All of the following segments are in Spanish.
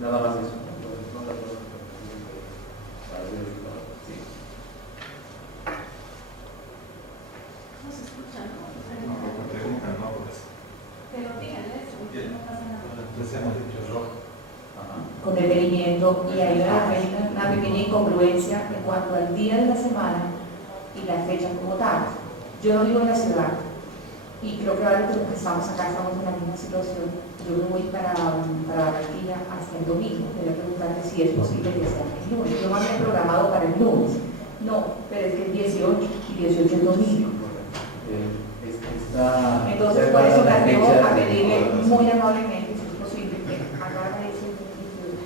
nada más eso. No la puedo sí. No se escucha, ¿no? Pero díganle eso, no pasa nada. Con detenimiento, y hay una pequeña incongruencia en cuanto al día de la semana y la fecha como tal. Yo no vivo en la ciudad y creo que ahora que los que estamos acá estamos en la misma situación. Yo me voy para Barranquilla hasta el domingo. Quería preguntarle si es posible que sea el lunes. Yo me había programado para el lunes. No, pero es que el 18 y 18 es domingo. Entonces, por eso me atrevo a pedirle muy amablemente si es posible que haga ese ejercicio.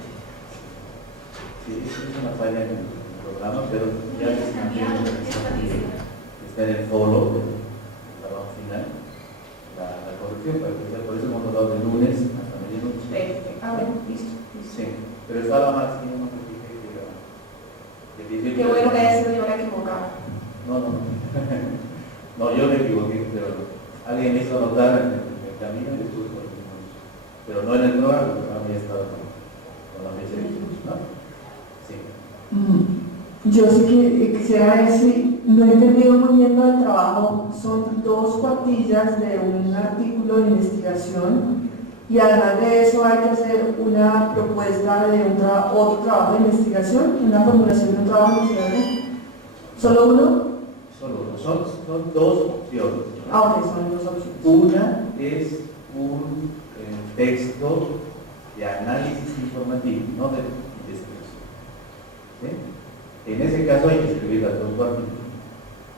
Sí, es una falla en el programa, pero ya está en el foro del trabajo final la corrección, por eso hemos hablado de lunes hasta medianoche. Bueno, listo. Sí, pero estaba mal, sí, no me fijé que Qué bueno que haya sido yo la equivocada. No, no, yo me equivoqué, pero alguien me hizo notar en el camino y estuve con el pero no en el programa, había estado con la fecha de ¿no? Sí. Yo sí que quisiera decir, no he entendido muy bien lo del trabajo, son 2 cuartillas de un artículo de investigación y además de eso hay que hacer una propuesta de otro trabajo de investigación, una formulación de un trabajo de investigación. ¿Solo uno? Solo uno, son 2 opciones. Ok, son 2 opciones. Una es un texto de análisis informativo, no de investigación. ¿Sí? En ese caso hay que escribir las 2 cuartillas.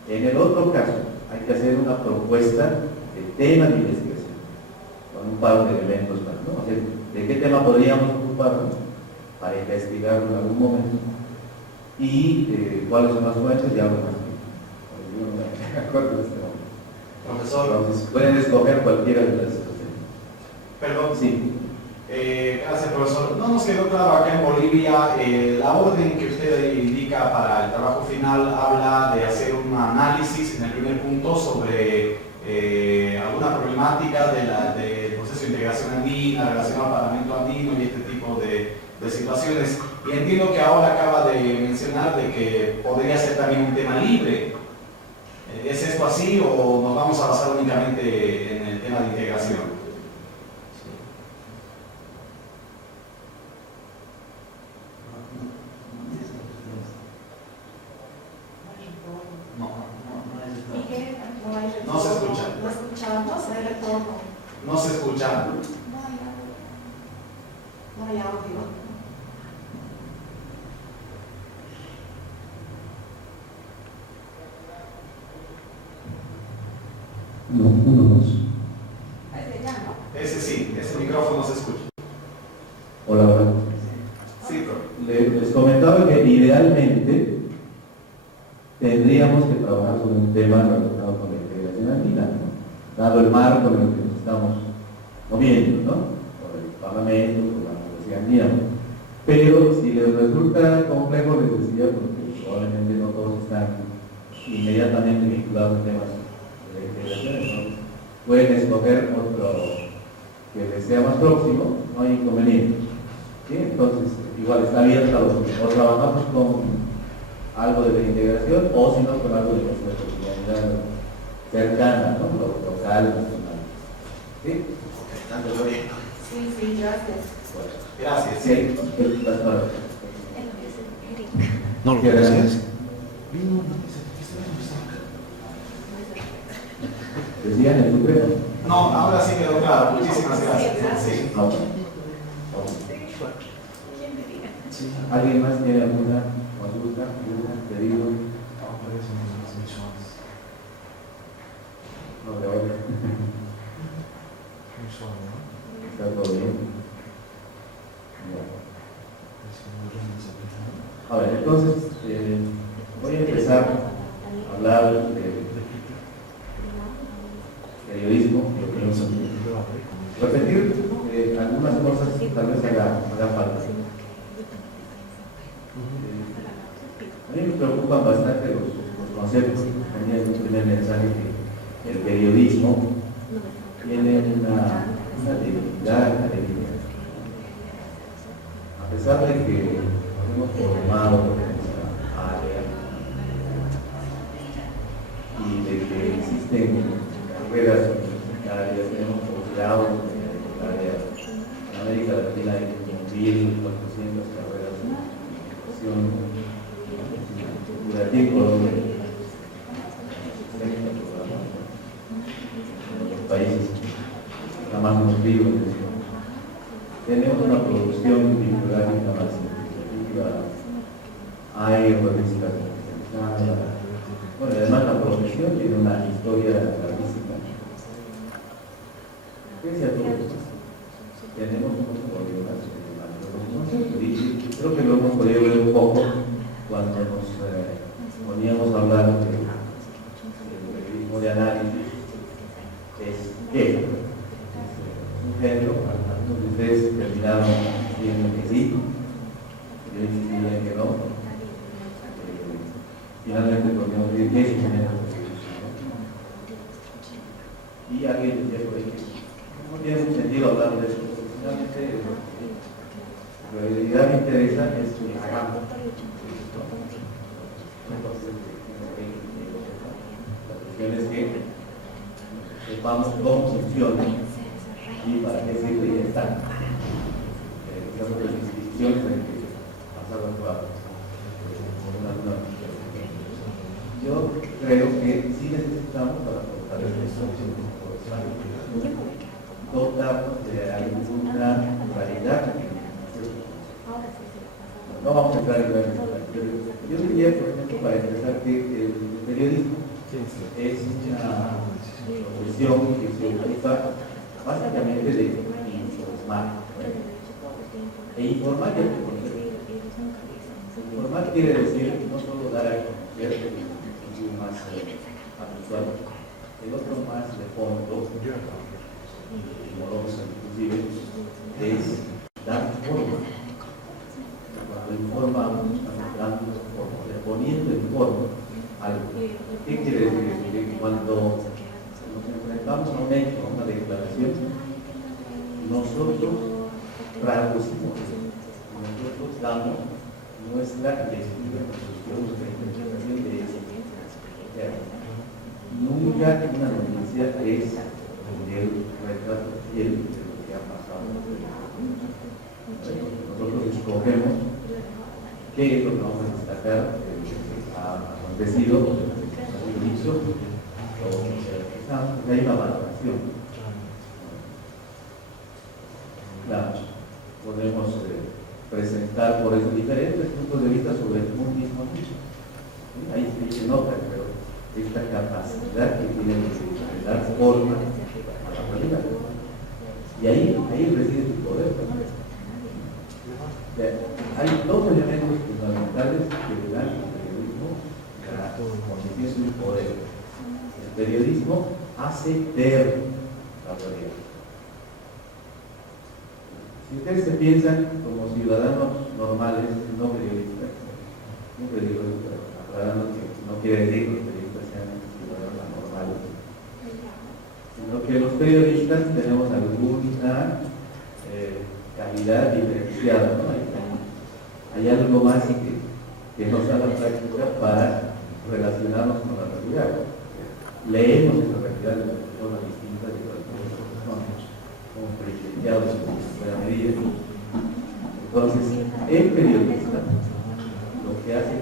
En el otro caso hay que hacer una propuesta de tema de investigación, con un par de elementos más, ¿no? O sea, ¿de qué tema podríamos ocuparnos para investigarlo en algún momento? Y cuáles son las fuentes y algo más. Yo no me acuerdo de este momento. Profesor. Entonces, pueden escoger cualquiera de las. Perdón. Sí. Gracias, profesor. No nos quedó claro acá en Bolivia, la orden que usted indica para el trabajo final habla de hacer un análisis en el primer punto sobre alguna problemática del proceso de integración andina, relacionado al Parlamento andino y este tipo de situaciones. Y entiendo que ahora acaba de mencionar de que podría ser también un tema libre. ¿Es esto así o nos vamos a basar únicamente en el tema de integración? No se escucha. No escuchamos, el retorno. No se escucha. No hay audio. Uno, 2. Ese sí, ese micrófono se escucha. Hola. Sí, Les comentaba que idealmente tendríamos que trabajar sobre un tema relacionado con la integración andina, ¿no? Dado el marco en el que nos estamos moviendo, ¿no? Por el Parlamento, por la Universidad Andina. Pero si les resulta complejo, les decía, porque probablemente no todos están inmediatamente vinculados a temas de integración, entonces pueden escoger otro que les sea más próximo, no hay inconveniente. ¿Sí? Entonces, igual está abierta o trabajamos con algo de la integración o si no con algo de nuestra cotidianidad cercana, ¿no? Local, nacional. ¿Sí? Tanto bien. Sí, gracias. Gracias. Sí, las palabras. No lo gracias. ¿Decían el Supremo? No, ahora sí quedó claro. Muchísimas gracias. Sí. No. ¿Alguien más tiene alguna consulta, pedido? No, de ahora. ¿Está todo bien? A ver, entonces voy a empezar a hablar de periodismo y opinión. Repetir algunas cosas tal vez haga falta. A mí me preocupan bastante los conceptos que tenía en el primer mensaje, que el periodismo tiene una debilidad académica a pesar de que hemos formado esa área y de que existen carreras universitarias, tenemos posgrados en el área en América Latina hay como 1.400 carreras de educación educativa, Colombia, 60 programas en los países más nutridos. Tenemos una producción bibliográfica más significativa, hay revistas especializadas. Bueno, además la profesión tiene una historia larguísima. Pese a todo esto, tenemos unos problemas y creo que lo hemos podido ver un poco cuando nos poníamos a hablar del periodismo de análisis. Es que un género, algunos de ustedes terminaron diciendo que sí, yo insistía que no. Finalmente podríamos decir que es un género de periodismo. Y alguien decía por ahí que no tiene mucho sentido hablar de eso, porque finalmente lo que en realidad me interesa es que hagamos esto. Entonces, la cuestión es que sepamos cómo funciona y para qué sirve y ya está. Digamos las instituciones en que pasamos por una yo creo que sí necesitamos para fortalecer dotarnos de alguna realidad. No vamos a entrar en la yo diría, por ejemplo, para empezar, que el periodismo es una profesión que se ocupa básicamente de informar. E informar es informar quiere decir no solo dar a conocer más habitual, el otro más de fondo, inclusive, es dar forma. Cuando informamos, estamos dando forma, poniendo en forma algo. ¿Qué quiere decir? Que cuando nos enfrentamos a un hecho, a una declaración, nosotros traducimos, nosotros damos nuestra lectura, nuestra interpretación de eso. Nunca una noticia es el retrato fiel de lo que ha pasado. Nosotros escogemos qué es lo que vamos a destacar que ha acontecido, ha dicho, o hay una valoración. Claro, podemos presentar por eso diferentes puntos de vista sobre un mismo hecho. Ahí se nota, pero esta capacidad que tiene de dar forma a la realidad. Y ahí reside su poder. Hay dos elementos fundamentales que le dan al periodismo la condición de poder. El periodismo hace ver la realidad. Si ustedes se piensan como ciudadanos normales, no periodistas, siempre digo eso, pero aclarando que no quiere decir que los periodistas sean ciudadanos normales, sino que los periodistas tenemos alguna calidad diferenciada, ¿no? Hay algo más que nos da la práctica para relacionarnos con la realidad. Leemos esa realidad de formas distintas de cualquier otra persona, como privilegiados en buena medida. Entonces, el periodista lo que hace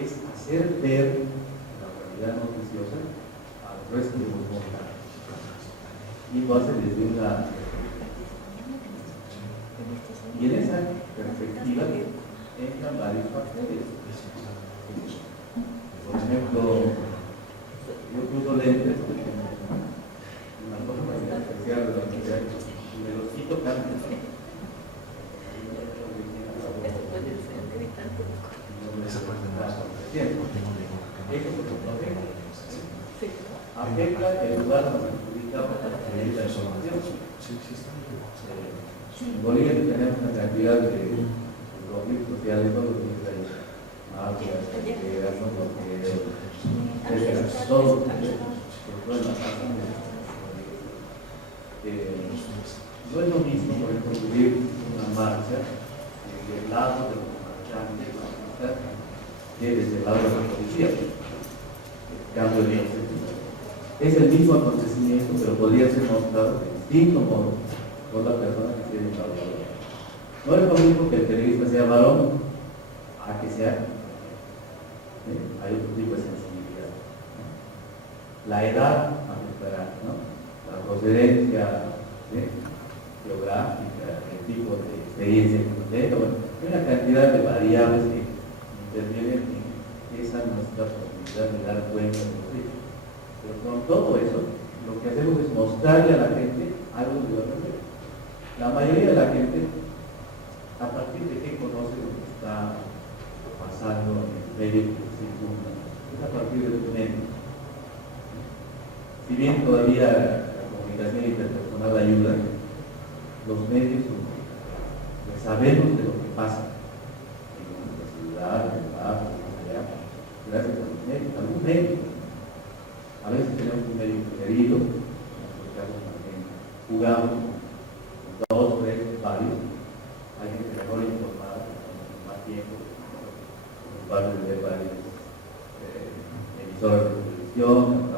es hacer ver la realidad noticiosa al resto de los mortales. Y lo hace desde una y en esa perspectiva entran varios factores. Por ejemplo, yo uso lentes, una cosa muy especial de la universidad, y me los quito casi. Afecta el lugar donde se ubicamos para recibir la información. En Bolivia tenemos una cantidad de conflictos sociales, todos los días hay mafias, carreteras, etcétera, todo el No es lo mismo, por ejemplo, vivir una marcha desde el lado de los marchantes, que desde el lado de la policía. El cambio de sentido. Es el mismo acontecimiento, pero podría ser mostrado de distinto modo por la persona que tiene el valor. No es lo mismo que el periodista sea varón a que sea. Hay otro tipo de sensibilidad. La edad afectará, ¿no? La procedencia geográfica, el tipo de experiencia que tenga, bueno, hay una cantidad de variables que intervienen en esa nuestra posibilidad de dar cuenta de lo que es. Pero con todo eso, lo que hacemos es mostrarle a la gente algo de lo que es. La mayoría de la gente, a partir de que conoce lo que está pasando en el medio que circunda, es a partir de los medios. Si bien todavía la comunicación interpersonal ayuda, los medios son que sabemos de lo que pasa en nuestra ciudad, en el barrio, allá, gracias a los medios, algún medio. A veces tenemos un medio preferido, en otros casos también jugamos con dos, tres, varios. Hay gente mejor informada, con más tiempo, con parte de varias emisoras de televisión,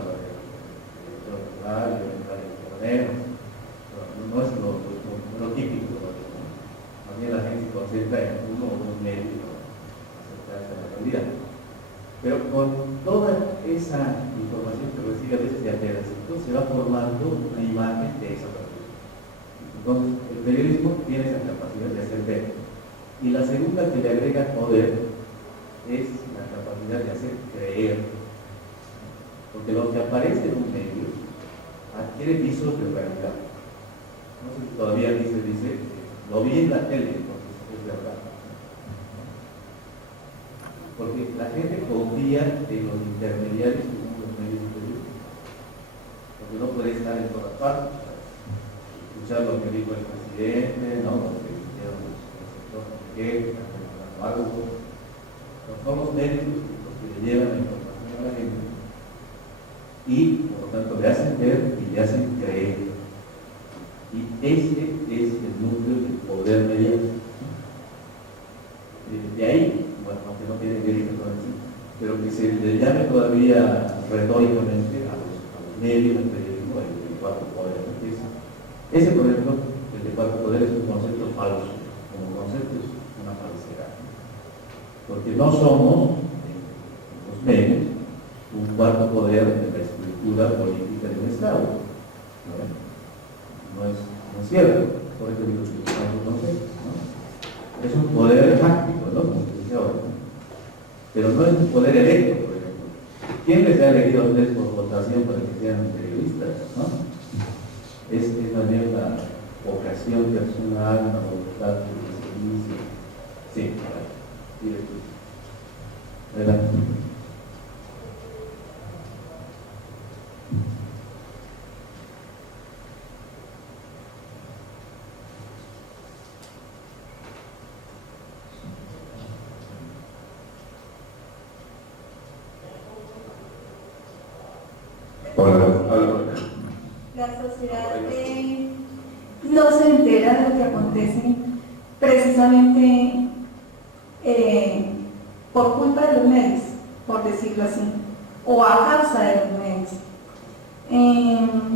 radio, internet, no es lo típico, más bien la gente se concentra en uno o dos medios para acercarse a la realidad. Pero con toda esa información que recibe a veces de pedacito, se va formando una imagen de esa realidad. Entonces, el periodismo tiene esa capacidad de hacer ver. Y la segunda que le agrega poder es la capacidad de hacer creer. Porque lo que aparece en un medio adquiere visos de realidad. No sé si todavía dice, lo vi en la tele, entonces es verdad. Porque la gente confía en los intermediarios que son los medios de periodismo. Porque no puede estar en todas partes. Escuchar lo que dijo el presidente, ¿no? Lo que dijeron los sectores de algo. Son los medios los que le llevan la información a la gente. Y por lo tanto le hacen ver y le hacen creer. Y ese es el núcleo del poder mediático. De ahí, bueno, aunque no tiene mérito, pero que se le llame todavía retóricamente a los medios del periodismo el cuarto poder. Ese, por ejemplo, el de cuarto poder es un concepto falso, como concepto es una falsedad. Porque no somos, los medios, un cuarto poder de la estructura política del Estado. No es cierto, por eso digo que no es un concepto, ¿no? Es un poder fáctico, ¿no? Como se dice ahora. Pero no es un poder electo, por ejemplo. ¿Quién les ha elegido a ustedes por votación para que sean periodistas, ¿no? Es más bien la vocación personal, la voluntad de servicio. Sí, adelante. La sociedad no se entera de lo que acontece precisamente por culpa de los medios, por decirlo así, o a causa de los medios.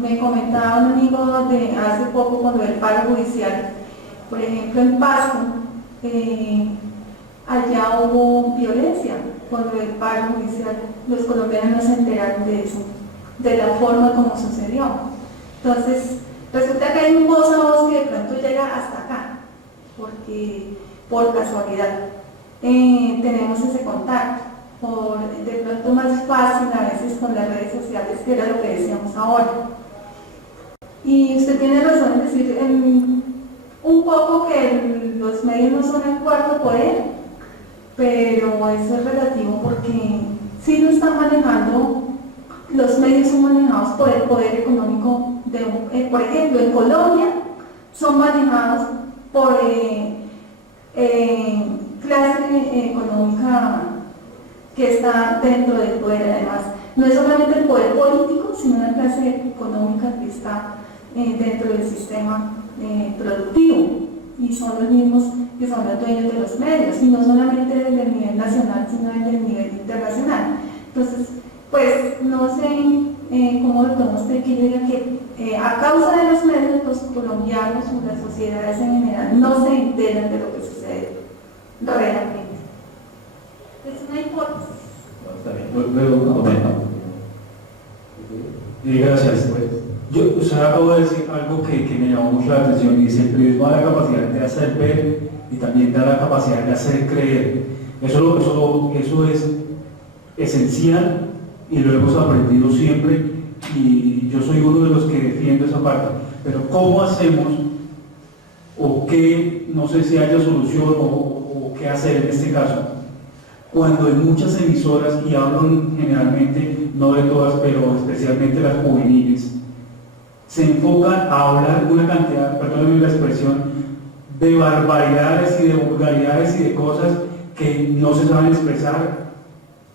Me comentaba un amigo de hace poco cuando el paro judicial, por ejemplo en Pasto, allá hubo violencia cuando el paro judicial, los colombianos no se enteraron de eso, de la forma como sucedió. Entonces, resulta que hay un voz a voz que de pronto llega hasta acá, porque por casualidad tenemos ese contacto, de pronto más fácil a veces con las redes sociales, que era lo que decíamos ahora. Y usted tiene razón en decir un poco que los medios no son el cuarto poder, pero eso es relativo porque sí lo están manejando. Los medios son manejados por el poder económico por ejemplo, en Colombia son manejados por clase económica que está dentro del poder. Además, no es solamente el poder político, sino una clase económica que está dentro del sistema productivo, y son los mismos que son los dueños de los medios, y no solamente desde el nivel nacional, sino desde el nivel internacional. Entonces, pues no sé cómo lo toma usted, que yo diga que a causa de los medios, los colombianos o las sociedades en general no se enteran de lo que sucede realmente. Es una hipótesis. No, está bien. Luego comentamos. Gracias. Usted acabo de decir algo que me llamó mucho la atención, y dice: el periodismo da la capacidad de hacer ver y también da la capacidad de hacer creer. Eso es esencial y lo hemos aprendido siempre, y yo soy uno de los que defiendo esa parte. Pero ¿cómo hacemos, o qué, no sé si haya solución o qué hacer en este caso, cuando en muchas emisoras, y hablo generalmente, no de todas, pero especialmente las juveniles, se enfocan a hablar una cantidad, perdónenme la expresión, de barbaridades y de vulgaridades y de cosas que no se saben expresar,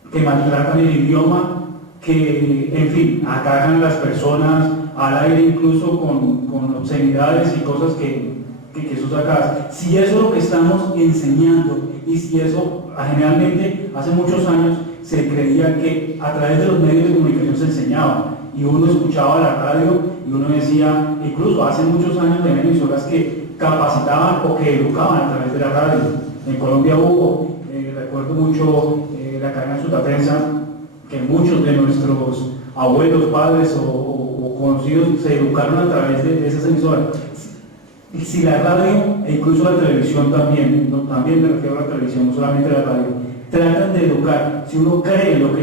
que maltratan el idioma, que, en fin, atacan a las personas al aire, incluso con obscenidades y cosas que son sacadas? Si eso es lo que estamos enseñando, y si eso, generalmente, hace muchos años, se creía que a través de los medios de comunicación se enseñaba, y uno escuchaba la radio y uno decía, incluso hace muchos años de emisoras que capacitaban o que educaban a través de la radio. En Colombia hubo, recuerdo mucho la cadena Sutaprensa, que muchos de nuestros abuelos, padres o conocidos se educaron a través de esas emisoras. Si la radio, e incluso la televisión también, también me refiero a la televisión, no solamente la radio, tratan de educar, si uno cree en lo que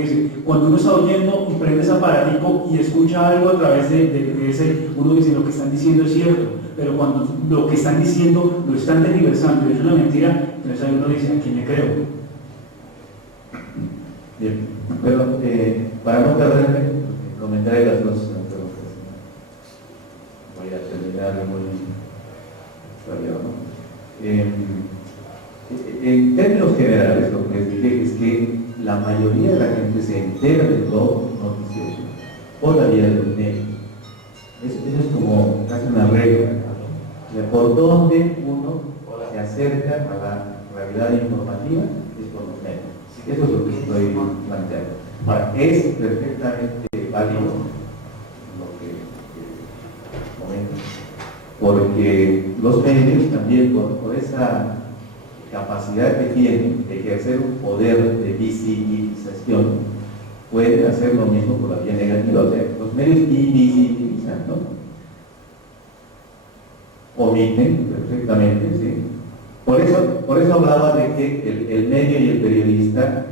dice, cuando uno está oyendo y prende ese aparatico y escucha algo a través de ese, uno dice: lo que están diciendo es cierto, pero cuando lo que están diciendo lo están tergiversando y es una mentira, entonces ahí uno dice: ¿a quién le creo? Bien, pero para no perderme, comentaré las dos preguntas. Voy a terminar muy rápido, ¿no? En términos generales, lo que les dije es que la mayoría de la gente se entera de todo noticioso por la vía de los medios. Eso es como casi una regla, ¿no? Por donde uno se acerca a la realidad informativa es por los medios. Eso es lo que estoy planteando. Ahora, es perfectamente válido lo que comento, porque los medios también, por esa capacidad que tienen de ejercer un poder de visibilización, pueden hacer lo mismo por la vía negativa. O sea, los medios invisibilizan, ¿no? Omiten perfectamente, ¿sí? Por eso hablaba de que el medio y el periodista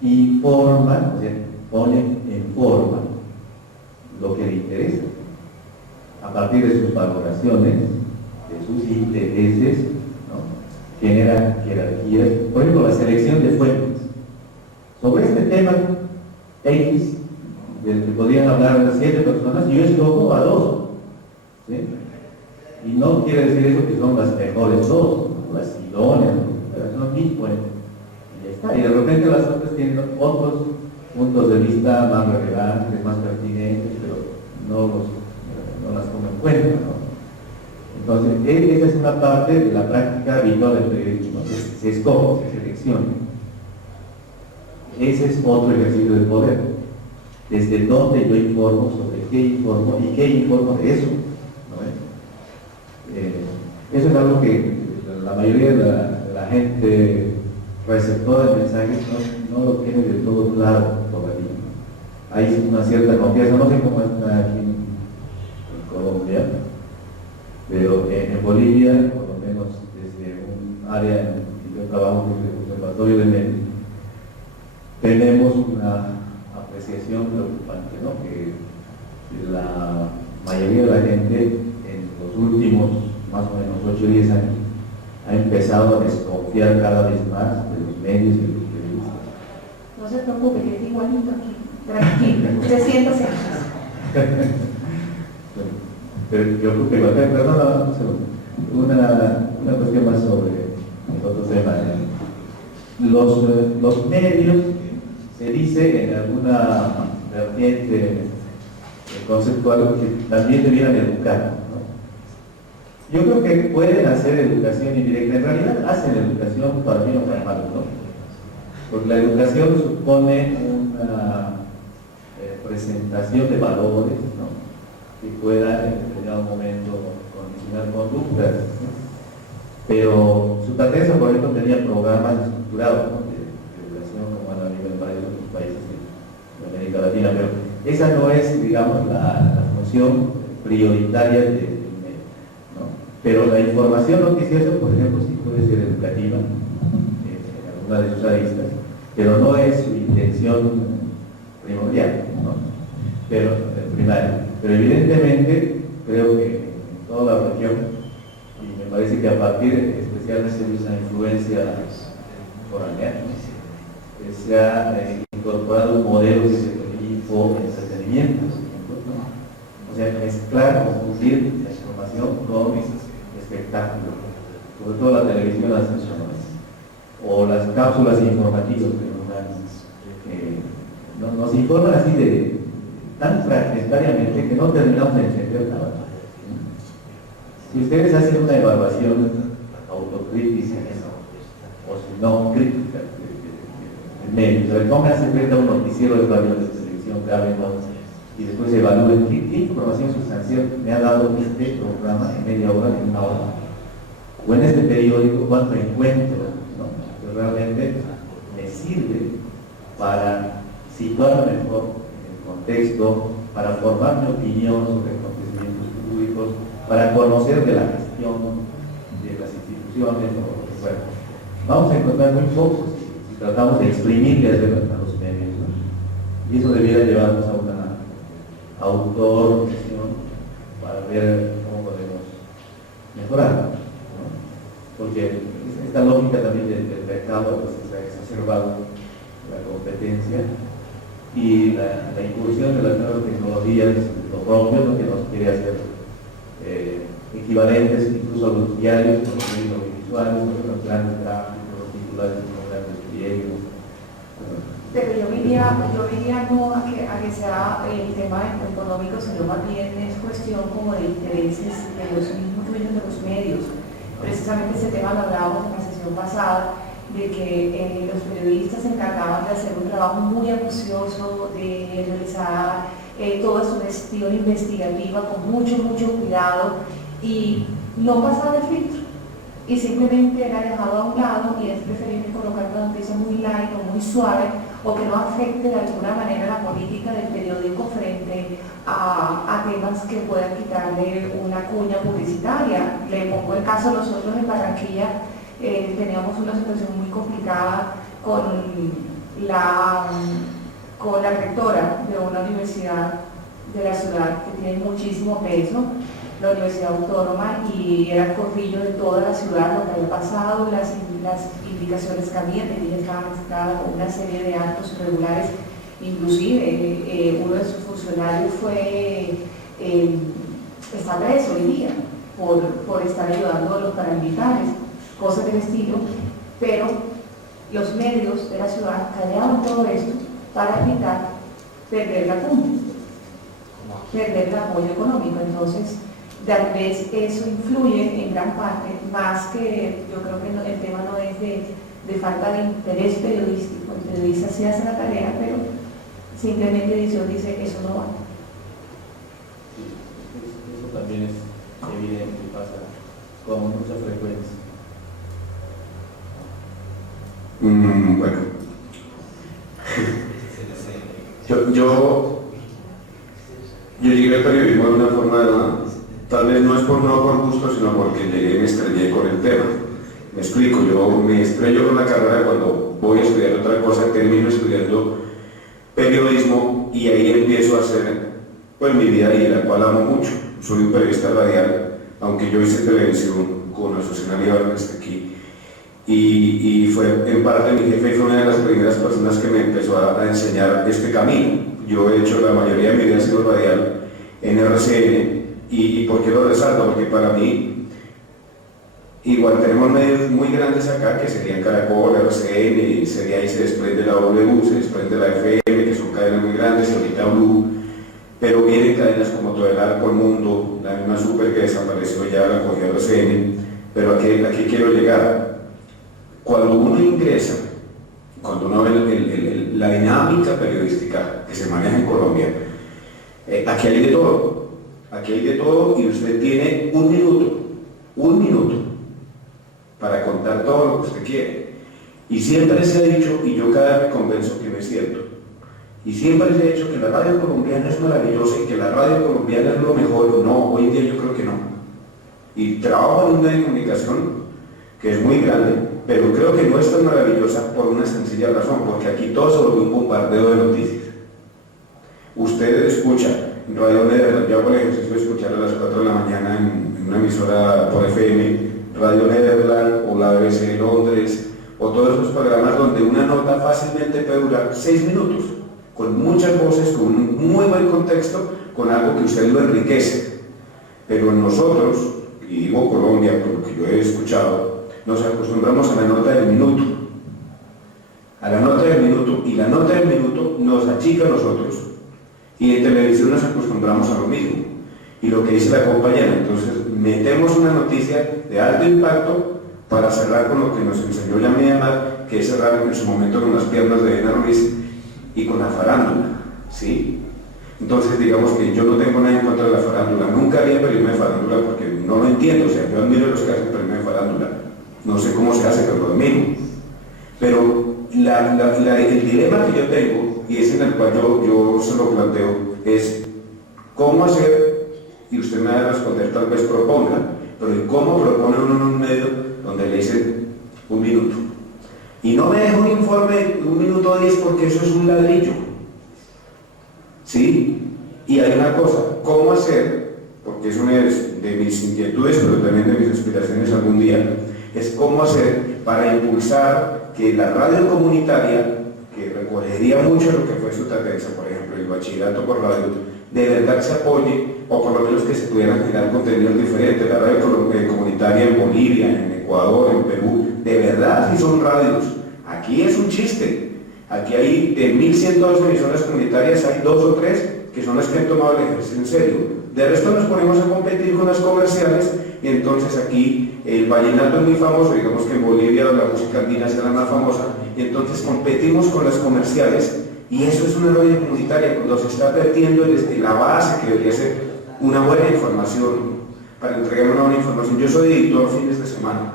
informan, o sea, ponen en forma lo que le interesa, a partir de sus valoraciones, de sus intereses, genera jerarquías. Por ejemplo, la selección de fuentes. Sobre este tema X, del que podrían hablar 7 personas, yo escojo a 2, ¿sí? Y no quiere decir eso que son las mejores 2, las idóneas, pero son mis fuentes. Y ya está. Y de repente las otras tienen otros puntos de vista más relevantes, más pertinentes, pero no las tomo en cuenta, ¿no? Entonces, esa es una parte de la práctica habitual del periodismo, se escoge, se selecciona. Ese es otro ejercicio de poder. Desde dónde yo informo, sobre qué informo y qué informo de eso, ¿no? Eso es algo que la mayoría de la gente receptora de mensajes no lo tiene del todo claro todavía. Hay una cierta confianza, no sé cómo está aquí en Colombia, pero en Bolivia, por lo menos desde un área en que yo trabajo, desde el Observatorio de Medios, tenemos una apreciación preocupante, ¿no? Que la mayoría de la gente en los últimos más o menos 8 o 10 años ha empezado a desconfiar cada vez más de los medios y de los periodistas. No se preocupe, que es igualito aquí. Tranquilo, usted siéntase. Pero yo creo que, perdón, una cuestión más sobre el otro tema. Los medios, se dice en alguna vertiente conceptual, que también debieran educar, ¿no? Yo creo que pueden hacer educación indirecta. En realidad hacen educación para mí no para malo, ¿no? Porque la educación supone una presentación de valores, ¿no? Que pueda en determinado momento condicionar conductas, ¿no? Pero su tarea, por ejemplo, tenía programas estructurados, ¿no? de educación como han habido en varios otros países de América Latina, pero esa no es, digamos, la función prioritaria del medio, ¿no? Pero la información noticiosa, por ejemplo, sí puede ser educativa en alguna de sus aristas, pero no es su intención primordial, ¿no? Pero primaria. Pero evidentemente creo que en toda la región, y me parece que a partir especialmente de esa influencia foránea, se ha incorporado un modelo que se infoentretenimiento, ¿no? O sea, mezclar, confundir la información con espectáculo, sobre todo la televisión nacional, o las cápsulas informativas que nos informan así tan fragmentariamente que no terminamos de entender nada. Si ustedes hacen una evaluación autocrítica, o si no crítica, de medios, pónganse frente a un noticiero de radio de televisión, grábenlo, y después evalúen qué información sustancial me ha dado este programa en media hora, en una hora, o en este periódico, cuánto encuentro, ¿no? Que realmente me sirve para situarme mejor en el contexto, para formar mi opinión sobre acontecimientos públicos, para conocer de la gestión de las instituciones. Bueno, vamos a encontrar muy pocos si tratamos de exprimirle a los medios, ¿no? Y eso debiera llevarnos a una autorreflexión para ver cómo podemos mejorar, ¿no? Porque esta lógica también del mercado pues, se ha exacerbado la competencia y la incursión de las nuevas tecnologías, lo propio, lo que nos quiere hacer equivalentes incluso a los diarios, con los medios audiovisuales, con los grandes gráficos, los titulares, los grandes pliegos. Pero yo diría no a que sea el tema económico, sino más bien es cuestión como de intereses de los mismos dueños de los medios. Precisamente ese tema lo hablábamos en la sesión pasada, de que los periodistas se encargaban de hacer un trabajo muy acucioso, de realizar toda su gestión investigativa con mucho cuidado y no pasaba el filtro y simplemente era dejado a un lado y es preferible colocar una noticia muy light o muy suave o que no afecte de alguna manera la política del periódico frente a temas que puedan quitarle una cuña publicitaria. Le pongo el caso, nosotros en Barranquilla teníamos una situación muy complicada con la rectora de una universidad de la ciudad que tiene muchísimo peso, la Universidad Autónoma, y era el corrillo de toda la ciudad lo que había pasado, las indicaciones que había, ella estaba mezclada con una serie de actos irregulares, inclusive uno de sus funcionarios está preso hoy día por estar ayudando a los paramilitares, cosas del estilo, pero los medios de la ciudad callaban todo esto para evitar perder la cumbre, perder el apoyo económico. Entonces, tal vez eso influye en gran parte, más que yo creo que el tema no es de falta de interés periodístico. El periodista sí hace la tarea, pero simplemente dice eso no va. Sí, eso también es evidente, pasa con mucha frecuencia. Bueno, yo llegué al periodismo de una forma, tal vez no por gusto, sino porque llegué y me estrellé con el tema. Me explico, yo me estrello con la carrera cuando voy a estudiar otra cosa, termino estudiando periodismo y ahí empiezo a hacer pues mi vida y la cual amo mucho. Soy un periodista radial, aunque yo hice televisión con Azucena Líbano, que está aquí. Y fue en parte mi jefe, fue una de las primeras personas que me empezó a enseñar este camino. Yo he hecho la mayoría de mi vida ha sido radial en RCN. ¿Y por qué lo resalto? Porque para mí, igual tenemos medios muy grandes acá, que serían Caracol, RCN, y ahí se desprende la W, se desprende la FM, que son cadenas muy grandes, y ahorita Blue. pero vienen cadenas como Todo el Arco, El Mundo, la misma Super que desapareció ya, la cogió RCN, pero ¿a qué quiero llegar? Cuando uno ingresa, cuando uno ve la dinámica periodística que se maneja en Colombia, aquí hay de todo, y usted tiene un minuto para contar todo lo que usted quiere. Y siempre se ha dicho, y yo cada vez me convenzo que no es cierto, y siempre se ha dicho que la radio colombiana es maravillosa y que la radio colombiana es lo mejor. No, hoy en día yo creo que no. Y trabajo en un medio de comunicación que es muy grande, pero creo que no es tan maravillosa por una sencilla razón, porque aquí todo se vuelve un bombardeo de noticias. Usted escucha Radio Nederland, yo por ejercicio de escuchar a las 4 de la mañana en una emisora por FM, Radio Nederland o la BBC de Londres, o todos esos programas donde una nota fácilmente puede durar 6 minutos, con muchas voces, con un muy buen contexto, con algo que usted lo enriquece. Pero nosotros, y digo Colombia por lo que yo he escuchado, nos acostumbramos a la nota del minuto. A la nota del minuto, y la nota del minuto nos achica a nosotros. Y en televisión nos acostumbramos a lo mismo. Y lo que dice la compañera, entonces metemos una noticia de alto impacto para cerrar con lo que nos enseñó ya Mediamar, que es cerrar en su momento con las piernas de Elena Ruiz y con la farándula, ¿sí? Entonces digamos que yo no tengo nada en contra de la farándula, nunca haría periodismo de farándula porque no lo entiendo, o sea, yo admiro a los que hacen periodismo de farándula, no sé cómo se hace, pero lo admiro. Pero el dilema que yo tengo, y es en el cual yo se lo planteo, es cómo hacer, y usted me va a responder, tal vez proponga, pero ¿y cómo propone uno en un medio donde le dicen un minuto? Y no me dejo un informe de 1 minuto 10 porque eso es un ladrillo. ¿Sí? Y hay una cosa, ¿cómo hacer? Porque es una de mis inquietudes, pero también de mis aspiraciones algún día, es cómo hacer para impulsar que la radio comunitaria, que recogería mucho lo que fue su tendencia, por ejemplo, el bachillerato por radio, de verdad se apoye, o por lo menos que se pudieran generar contenidos diferentes, la radio comunitaria en Bolivia, en Ecuador, en Perú, de verdad sí son radios. Aquí es un chiste. Aquí hay de 1.102 emisoras comunitarias, hay 2 o 3 que son las que han tomado el ejercicio en serio. De resto nos ponemos a competir con las comerciales, y entonces aquí el vallenato es muy famoso, digamos que en Bolivia la música andina es la más famosa, y entonces competimos con las comerciales, y eso es una radio comunitaria, cuando se está perdiendo la base que debería ser una buena información, para entregar una buena información. Yo soy editor fines de semana,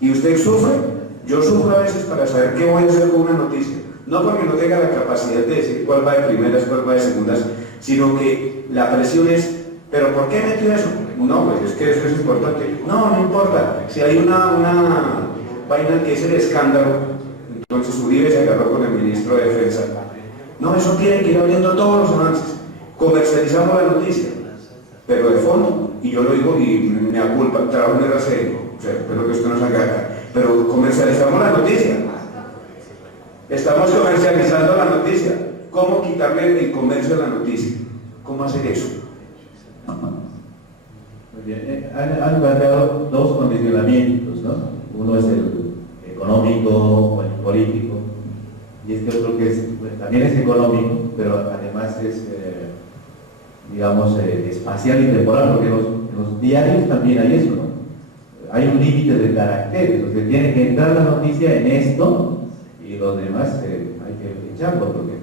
y usted sufre, yo sufro a veces para saber qué voy a hacer con una noticia, no porque no tenga la capacidad de decir cuál va de primeras, cuál va de segundas, sino que la presión es, ¿pero por qué metió eso? No, pues es que eso es importante. No importa, si hay una vaina que es el escándalo, entonces Uribe se agarró con el ministro de Defensa. No, eso tiene que ir abriendo todos los avances. Comercializamos la noticia, pero de fondo, y yo lo digo y me aculpa, trabajo en RCN, o sea, espero que esto no salga acá, pero comercializamos la noticia. Estamos comercializando la noticia. ¿Cómo quitarle el comercio a la noticia? ¿Cómo hacer eso? Muy bien. Han planteado 2 condicionamientos, ¿no? Uno es el económico o el político, y este otro que es, bueno, también es económico, pero además es, digamos, espacial y temporal, porque en los diarios también hay eso, ¿no? Hay un límite de caracteres, entonces tiene que entrar la noticia en esto, y los demás hay que ficharlo porque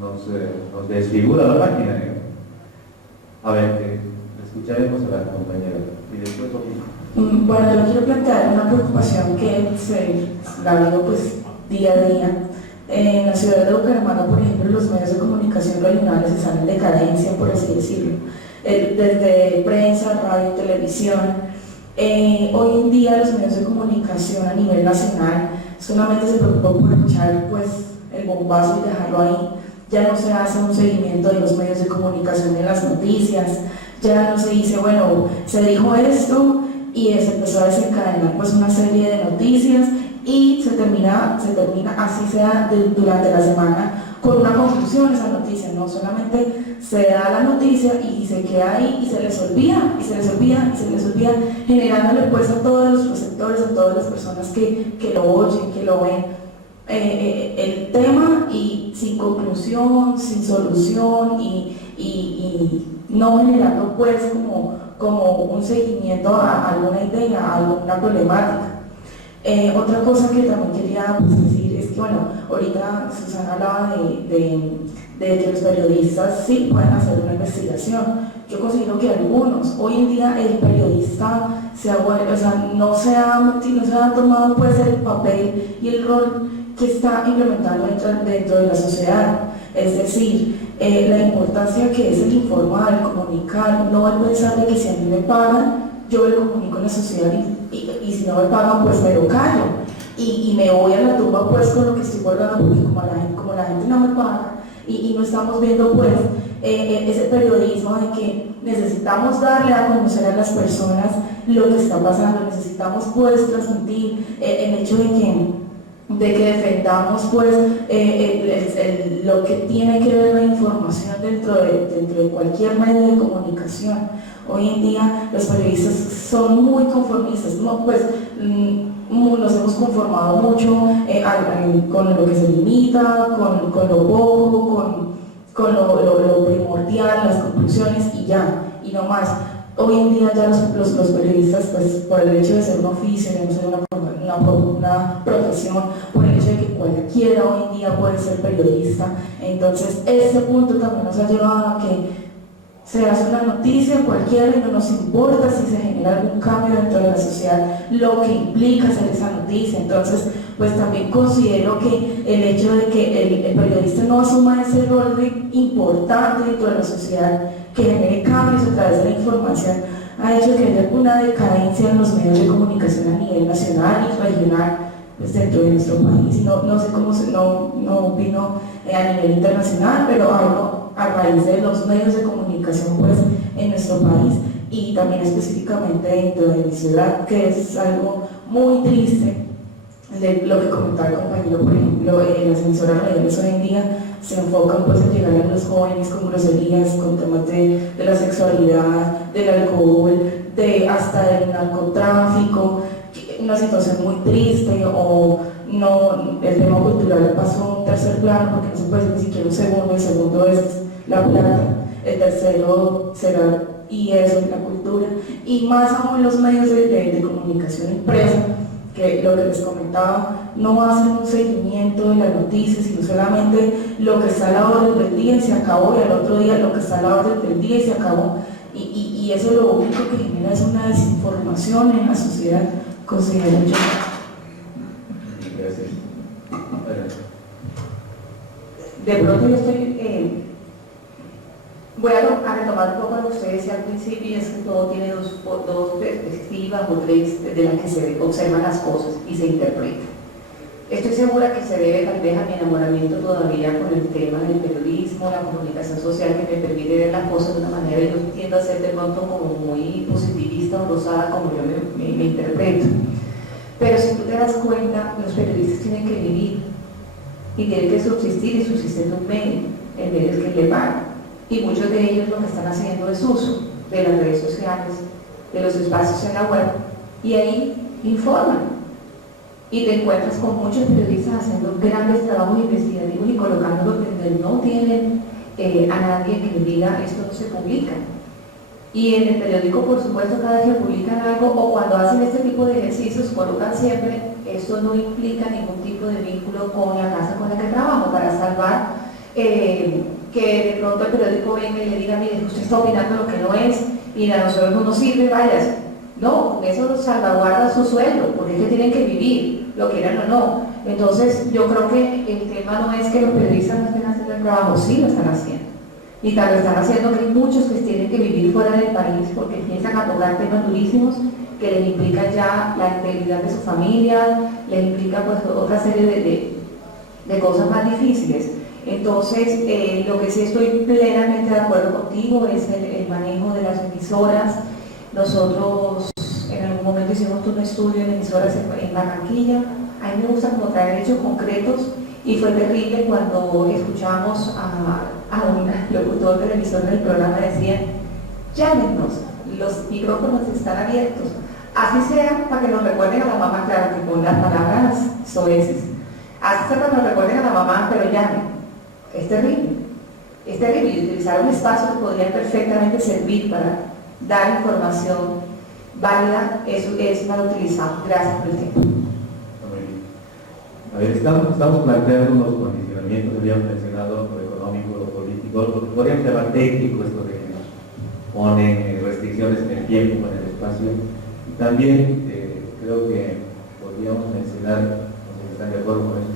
nos desfigura la página, ¿no? A ver, escucharemos a la compañera y después opino. Bueno, yo quiero plantear una preocupación que la vivo pues día a día. En la ciudad de Bucaramanga, por ejemplo, los medios de comunicación regionales están en decadencia, por así decirlo. Desde prensa, radio, televisión. Hoy en día los medios de comunicación a nivel nacional solamente se preocupan por echar pues, el bombazo y dejarlo ahí. Ya no se hace un seguimiento de los medios de comunicación de las noticias, ya no se dice, bueno, se dijo esto y se empezó a desencadenar pues una serie de noticias y se termina así sea durante la semana con una conclusión esa noticia, no solamente se da la noticia y se queda ahí y se les olvida, generándole pues a todos los receptores, a todas las personas que lo oyen, que lo ven, el tema y sin conclusión, sin solución y no generando pues como un seguimiento a alguna idea, a alguna problemática. Otra cosa que también quería pues, decir es que, bueno, ahorita Susana hablaba de que los periodistas sí pueden hacer una investigación. Yo considero que algunos, hoy en día el periodista no se ha tomado pues el papel y el rol que está implementando dentro de la sociedad. Es decir, la importancia que es el informar, el comunicar, no el pensar de que si a mí me pagan, yo me comunico en la sociedad y si no me pagan, pues me lo callo. Y me voy a la tumba pues con lo que estoy guardando, porque como la gente no me paga y no estamos viendo pues ese periodismo de que necesitamos darle a conocer a las personas lo que está pasando, necesitamos pues transmitir el hecho de que defendamos pues lo que tiene que ver la información dentro de cualquier medio de comunicación. Hoy en día los periodistas son muy conformistas, ¿no? Pues nos hemos conformado mucho con lo que se limita, con lo poco, con lo primordial, las conclusiones y ya, y no más. Hoy en día ya los periodistas, pues por el hecho de ser un oficio, de no ser una profesión, por el hecho de que cualquiera hoy en día puede ser periodista, entonces este punto también nos ha llevado a que se hace una noticia cualquiera y no nos importa si se genera algún cambio dentro de la sociedad, lo que implica hacer esa noticia. Entonces, pues también considero que el hecho de que el periodista no asuma ese rol importante dentro de la sociedad, que genere cambios a través de la información, ha hecho que haya una decadencia en los medios de comunicación a nivel nacional y regional pues, dentro de nuestro país. No sé cómo no vino a nivel internacional, pero algo a raíz de los medios de comunicación pues, en nuestro país y también específicamente dentro de mi ciudad, que es algo muy triste. De lo que comentaba el compañero, por ejemplo, las emisoras radiales hoy en día se enfocan pues, en llegar a los jóvenes con groserías, con temas de la sexualidad, del alcohol, hasta del narcotráfico, una situación muy triste, o no, el tema cultural pasó a un tercer plano porque no se puede decir ni siquiera un segundo. El segundo es la plata, el tercero será y eso, la cultura, y más aún los medios de comunicación impresa, que lo que les comentaba, no hacen un seguimiento de las noticias, sino solamente lo que está a la orden del día y se acabó, y al otro día lo que está a la orden del día y se acabó, y eso lo único que genera es una desinformación en la sociedad, considero yo. Gracias. De pronto yo estoy, voy a retomar un poco lo que usted decía al principio, y es que todo tiene dos perspectivas o tres de las que se observan las cosas y se interpretan. Estoy segura que se debe tal vez a mi enamoramiento todavía con el tema del periodismo, la comunicación social, que me permite ver las cosas de una manera, y yo tiendo a ser de pronto como muy positivista o rosada como yo me interpreto. Pero si tú te das cuenta, los periodistas tienen que vivir y tienen que subsistir, y subsisten en un medio, el medio es que le pagan. Y muchos de ellos lo que están haciendo es uso de las redes sociales, de los espacios en la web, y ahí informan. Y te encuentras con muchos periodistas haciendo grandes trabajos investigativos y colocándolos donde no tienen a nadie que les diga esto no se publica. Y en el periódico, por supuesto, cada vez que publican algo o cuando hacen este tipo de ejercicios, colocan siempre esto no implica ningún tipo de vínculo con la casa con la que trabajo, para salvar que de pronto el periódico venga y le diga, mire, usted está opinando lo que no es y a nosotros no nos sirve, váyase. No, con eso salvaguarda su sueldo, porque es que tienen que vivir, lo quieran o no. Entonces, yo creo que el tema no es que los periodistas no estén haciendo el trabajo, sí lo están haciendo. Y tal lo están haciendo que hay muchos que tienen que vivir fuera del país porque piensan a tocar temas durísimos que les implican ya la integridad de su familia, les implica pues otra serie de cosas más difíciles. Entonces, lo que sí estoy plenamente de acuerdo contigo es el manejo de las emisoras. Nosotros en algún momento hicimos un estudio en emisoras en Barranquilla. A mí me gusta como traer hechos concretos, y fue terrible cuando escuchamos a un locutor de la emisora del programa decía, llámenos, los micrófonos están abiertos, así sea para que nos recuerden a la mamá, claro que con las palabras soeces, Hasta cuando recuerden a la mamá, pero llamen. Es terrible. Es terrible. Y utilizar un espacio que podría perfectamente servir para dar información válida, eso es mal utilizado. Gracias por el tiempo. A ver, estamos planteando unos condicionamientos, habíamos mencionado lo económico, lo político, lo que podríamos llamar técnico, esto de que nos ponen restricciones en el tiempo, en el espacio. Y también creo que podríamos mencionar, no sé si están de acuerdo con eso,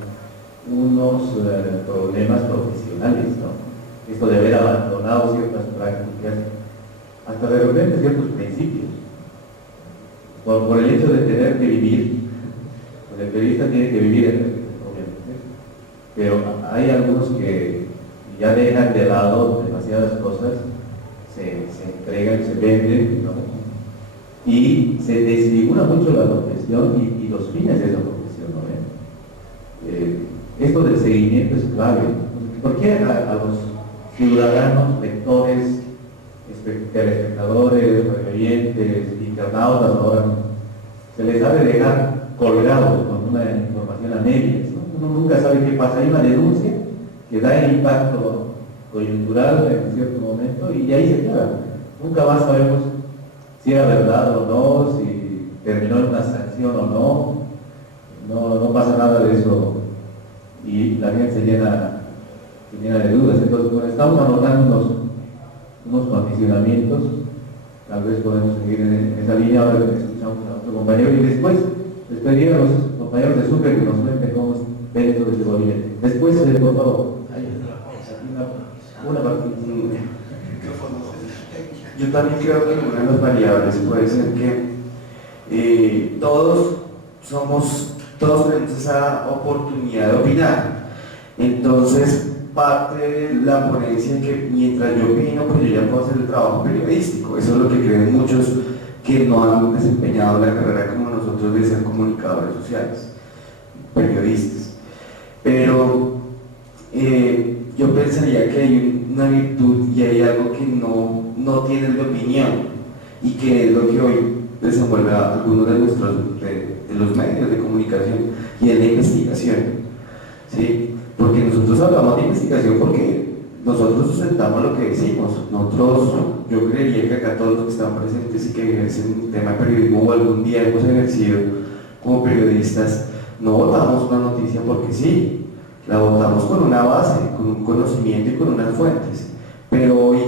unos problemas profesionales, ¿no? Esto de haber abandonado ciertas prácticas, hasta de repente ciertos principios, por el hecho de tener que vivir. El periodista tiene que vivir, obviamente, pero hay algunos que ya dejan de lado demasiadas cosas, se entregan, se venden, ¿no? Y se desfigura mucho la profesión y los fines de esa profesión, ¿no? Esto del seguimiento es clave. ¿Por qué a los ciudadanos, lectores, telespectadores, oyentes, internautas ahora se les ha de dejar colgados con una información a medias, ¿no? Uno nunca sabe qué pasa, hay una denuncia que da el impacto coyuntural en cierto momento y ahí se queda. Nunca más sabemos si era verdad o no, si terminó en una sanción o no pasa nada de eso y la gente se llena de dudas. Entonces, bueno, estamos anotando unos condicionamientos, tal vez podemos seguir en esa línea ahora que escuchamos a otro compañero y después les pediría a los compañeros de Sucre que nos cuenten cómo ven esto desde Bolivia. Después, por favor, hay una partida. Yo también creo que una de las variables puede ser que todos tenemos esa oportunidad de opinar. Entonces, parte de la ponencia que mientras yo opino, pues yo ya puedo hacer el trabajo periodístico. Eso es lo que creen muchos que no han desempeñado la carrera como nosotros de ser comunicadores sociales, periodistas. Pero yo pensaría que hay una virtud y hay algo que no tienen de opinión y que es lo que hoy desenvuelve a algunos de los medios de comunicación y es la investigación, ¿sí? Porque nosotros hablamos de investigación porque nosotros sustentamos lo que decimos. Nosotros, yo creería que acá todos los que están presentes y que ejercen un tema de periodismo o algún día hemos ejercido como periodistas, no votamos una noticia porque sí, la votamos con una base, con un conocimiento y con unas fuentes. Pero hoy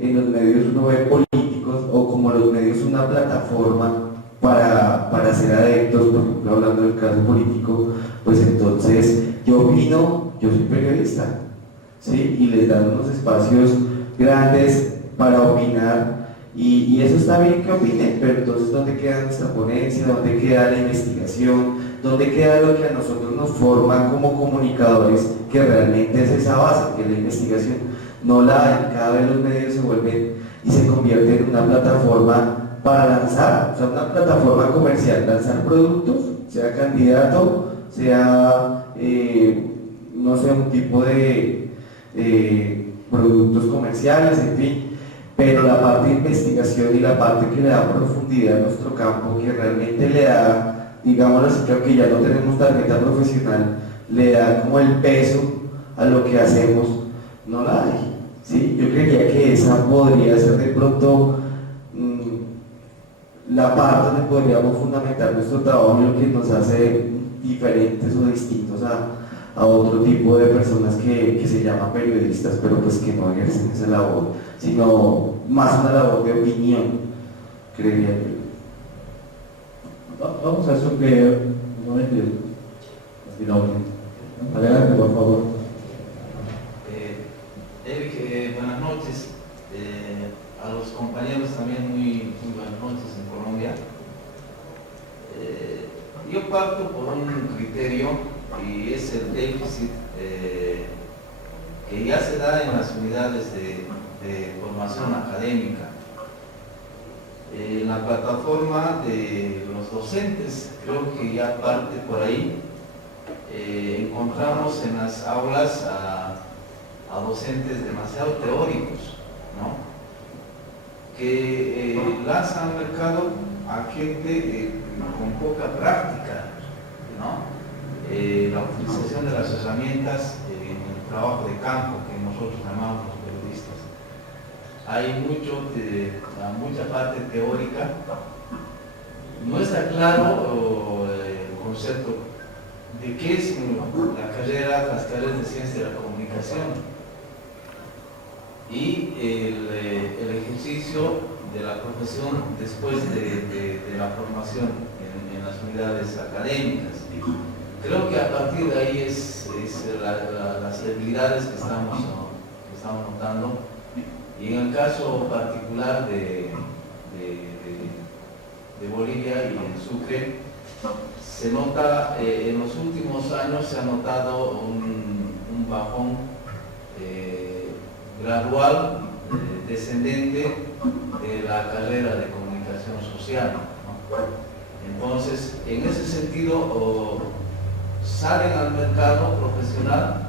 en los medios uno ve políticos o como los medios una plataforma para ser adeptos, por ejemplo hablando del caso político, pues entonces yo opino, yo soy periodista, ¿sí? Y les dan unos espacios grandes para opinar y eso está bien que opinen, pero entonces ¿dónde queda nuestra ponencia? ¿Dónde queda la investigación? ¿Dónde queda lo que a nosotros nos forma como comunicadores, que realmente es esa base, que es la investigación? No la hay, cada vez los medios se vuelven y se convierten en una plataforma para lanzar, o sea, una plataforma comercial, lanzar productos, sea candidato, sea, no sé, un tipo de productos comerciales, en fin, pero la parte de investigación y la parte que le da profundidad a nuestro campo, que realmente le da, digámoslo así, creo que ya no tenemos tarjeta profesional, le da como el peso a lo que hacemos, no la hay, ¿sí? Yo creería que esa podría ser de pronto la parte donde podríamos fundamentar nuestro trabajo y lo que nos hace diferentes o distintos a otro tipo de personas que se llaman periodistas, pero pues que no ejercen esa labor, sino más una labor de opinión, creería yo. Vamos a Sucre un momento. Adelante, por favor. Eric, buenas noches. A los compañeros también muy buenas noches en Colombia. Yo parto por un criterio y es el déficit que ya se da en las unidades de formación académica. En la plataforma de los docentes, creo que ya parte por ahí. Encontramos en las aulas a docentes demasiado teóricos, ¿no? Que lanzan al mercado a gente con poca práctica, ¿no? la utilización de las herramientas en el trabajo de campo que nosotros llamamos los periodistas. Hay mucha parte teórica. No está claro el concepto de qué es las carreras de ciencia de la comunicación y el ejercicio de la profesión después de la formación en las unidades académicas. Creo que a partir de ahí es las debilidades que estamos notando, y en el caso particular de Bolivia y en Sucre, se nota, en los últimos años se ha notado un bajón gradual, descendente de la carrera de comunicación social, ¿no? Entonces, en ese sentido, salen al mercado profesional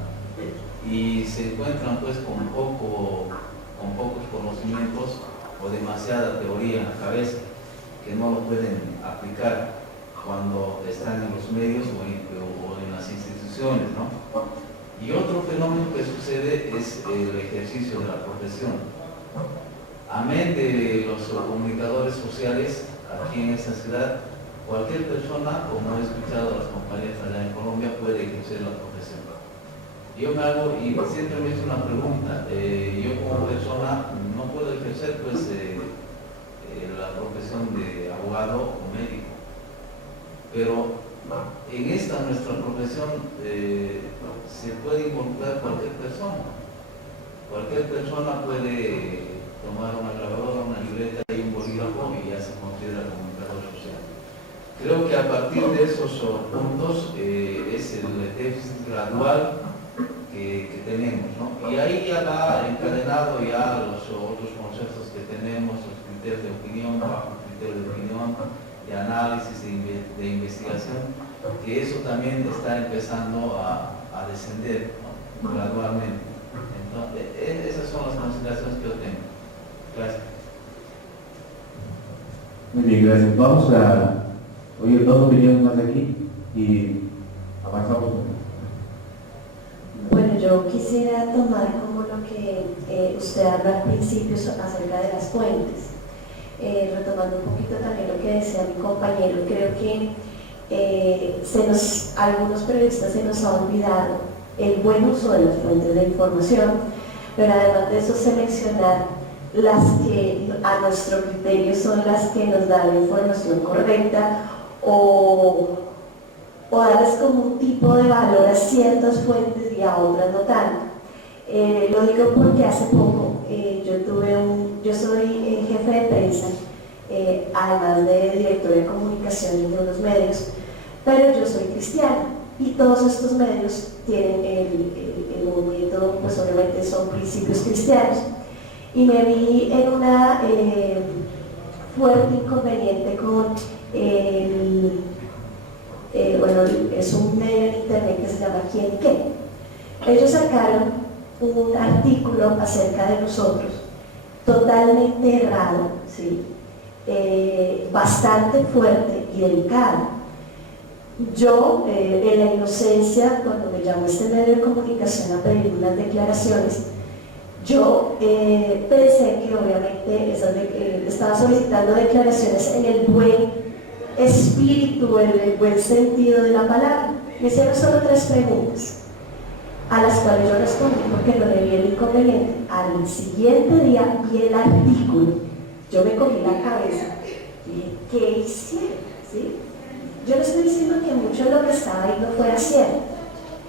y se encuentran pues con pocos conocimientos o demasiada teoría en la cabeza, que no lo pueden aplicar cuando están en los medios o en las instituciones, ¿no? Y otro fenómeno que sucede es el ejercicio de la profesión. Amén de los comunicadores sociales aquí en esta ciudad, cualquier persona, como he escuchado a las compañeras allá en Colombia, puede ejercer la profesión. Yo me hago, y siempre me hice una pregunta, yo como persona no puedo ejercer pues la profesión de abogado o médico, pero en esta nuestra profesión se puede involucrar cualquier persona. Cualquier persona puede tomar una grabadora, una libreta y un bolígrafo y ya se considera comunicador social. Creo que a partir de esos puntos es el déficit gradual que tenemos, ¿no? Y ahí ya va encadenado ya los otros conceptos que tenemos, los criterios de opinión, bajo criterio de opinión, de análisis, de investigación, que eso también está empezando a descender, ¿no? Gradualmente. Entonces, esas son las consideraciones que yo tengo. Gracias. Muy bien, gracias. Vamos a oír dos opiniones más aquí y avanzamos. Bueno, yo quisiera tomar como lo que usted habla al principio acerca de las fuentes. Retomando un poquito también lo que decía mi compañero, creo que algunos periodistas se nos ha olvidado el buen uso de las fuentes de información, pero además de eso seleccionar las que a nuestro criterio son las que nos dan la información correcta o darles como un tipo de valor a ciertas fuentes y a otras no tanto. Lo digo porque hace poco yo soy jefe de prensa, además de director de comunicaciones de unos medios, pero yo soy cristiana y todos estos medios tienen el movimiento, pues obviamente son principios cristianos, y me vi en una fuerte inconveniente con bueno, es un medio en internet que se llama ¿Quién qué? Ellos sacaron un artículo acerca de nosotros, totalmente errado, ¿sí? Bastante fuerte y delicado. Yo, en la inocencia, cuando me llamó este medio de comunicación a pedir unas declaraciones, yo pensé que obviamente estaba solicitando declaraciones en el buen espíritu, en el buen sentido de la palabra. Me hicieron solo 3 preguntas, a las cuales yo respondí porque no le vi el inconveniente. Al siguiente día vi el artículo, yo me cogí la cabeza y dije, ¿qué hicieron? ¿Sí? Yo no estoy diciendo que mucho de lo que estaba ahí no fuera cierto,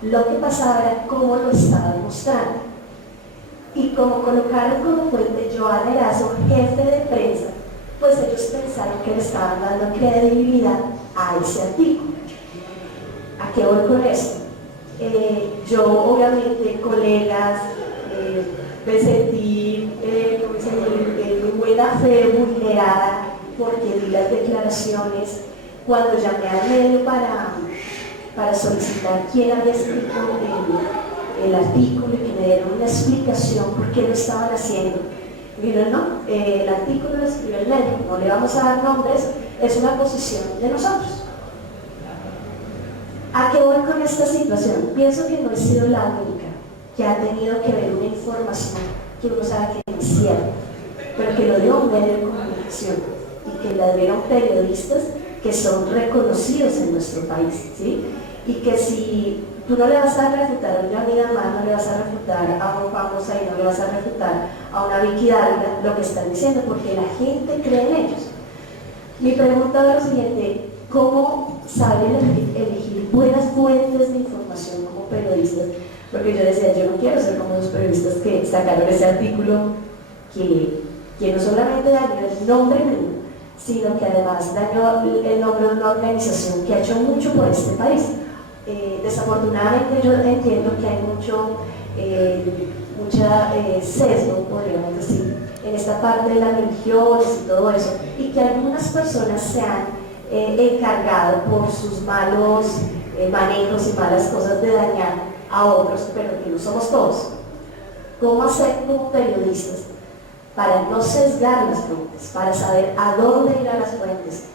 lo que pasaba era cómo lo estaba demostrando. Y como colocaron como fuente Joana Erazo, jefe de prensa, pues ellos pensaron que le estaban dando credibilidad a ese artículo. ¿A qué voy con esto? Yo obviamente, colegas, me sentí de buena fe vulnerada porque di las declaraciones. Cuando llamé al medio para solicitar quién había escrito el artículo y que me dieron una explicación por qué lo estaban haciendo, me dijeron, no, el artículo lo escribió el medio, no le vamos a dar nombres, es una posición de nosotros. ¿A qué voy con esta situación? Pienso que no he sido la única que ha tenido que ver una información que uno sabe que es cierta, pero que lo dio un medio de comunicación y que la dieron periodistas que son reconocidos en nuestro país, ¿sí? Y que si tú no le vas a refutar a una amiga más, no le vas a refutar a un famoso y no le vas a refutar a una Vicky Dávila lo que están diciendo, porque la gente cree en ellos. Mi pregunta es lo siguiente: ¿cómo saben elegir buenas fuentes de información como periodistas? Porque yo decía, yo no quiero ser como los periodistas que sacaron ese artículo que no solamente dañó el nombre mío, sino que además dañó el nombre de una organización que ha hecho mucho por este país. Desafortunadamente yo entiendo que hay mucha sesgo, podríamos decir, en esta parte de las religiones y todo eso, y que algunas personas se han encargado por sus malos manejos y malas cosas de dañar a otros, pero que no somos todos. ¿Cómo hacer como periodistas para no sesgar las fuentes, para saber a dónde ir a las fuentes,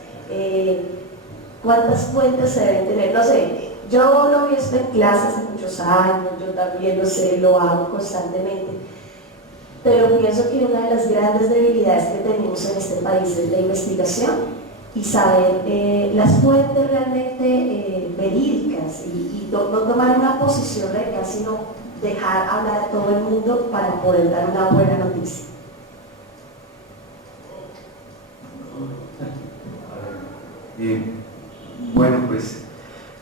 cuántas fuentes se deben tener? No sé, yo lo he visto en clases hace muchos años, yo también lo sé, lo hago constantemente, pero pienso que una de las grandes debilidades que tenemos en este país es la investigación y saber las fuentes realmente verídicas y no tomar una posición radical, sino dejar hablar a todo el mundo para poder dar una buena noticia. Bien, bueno, pues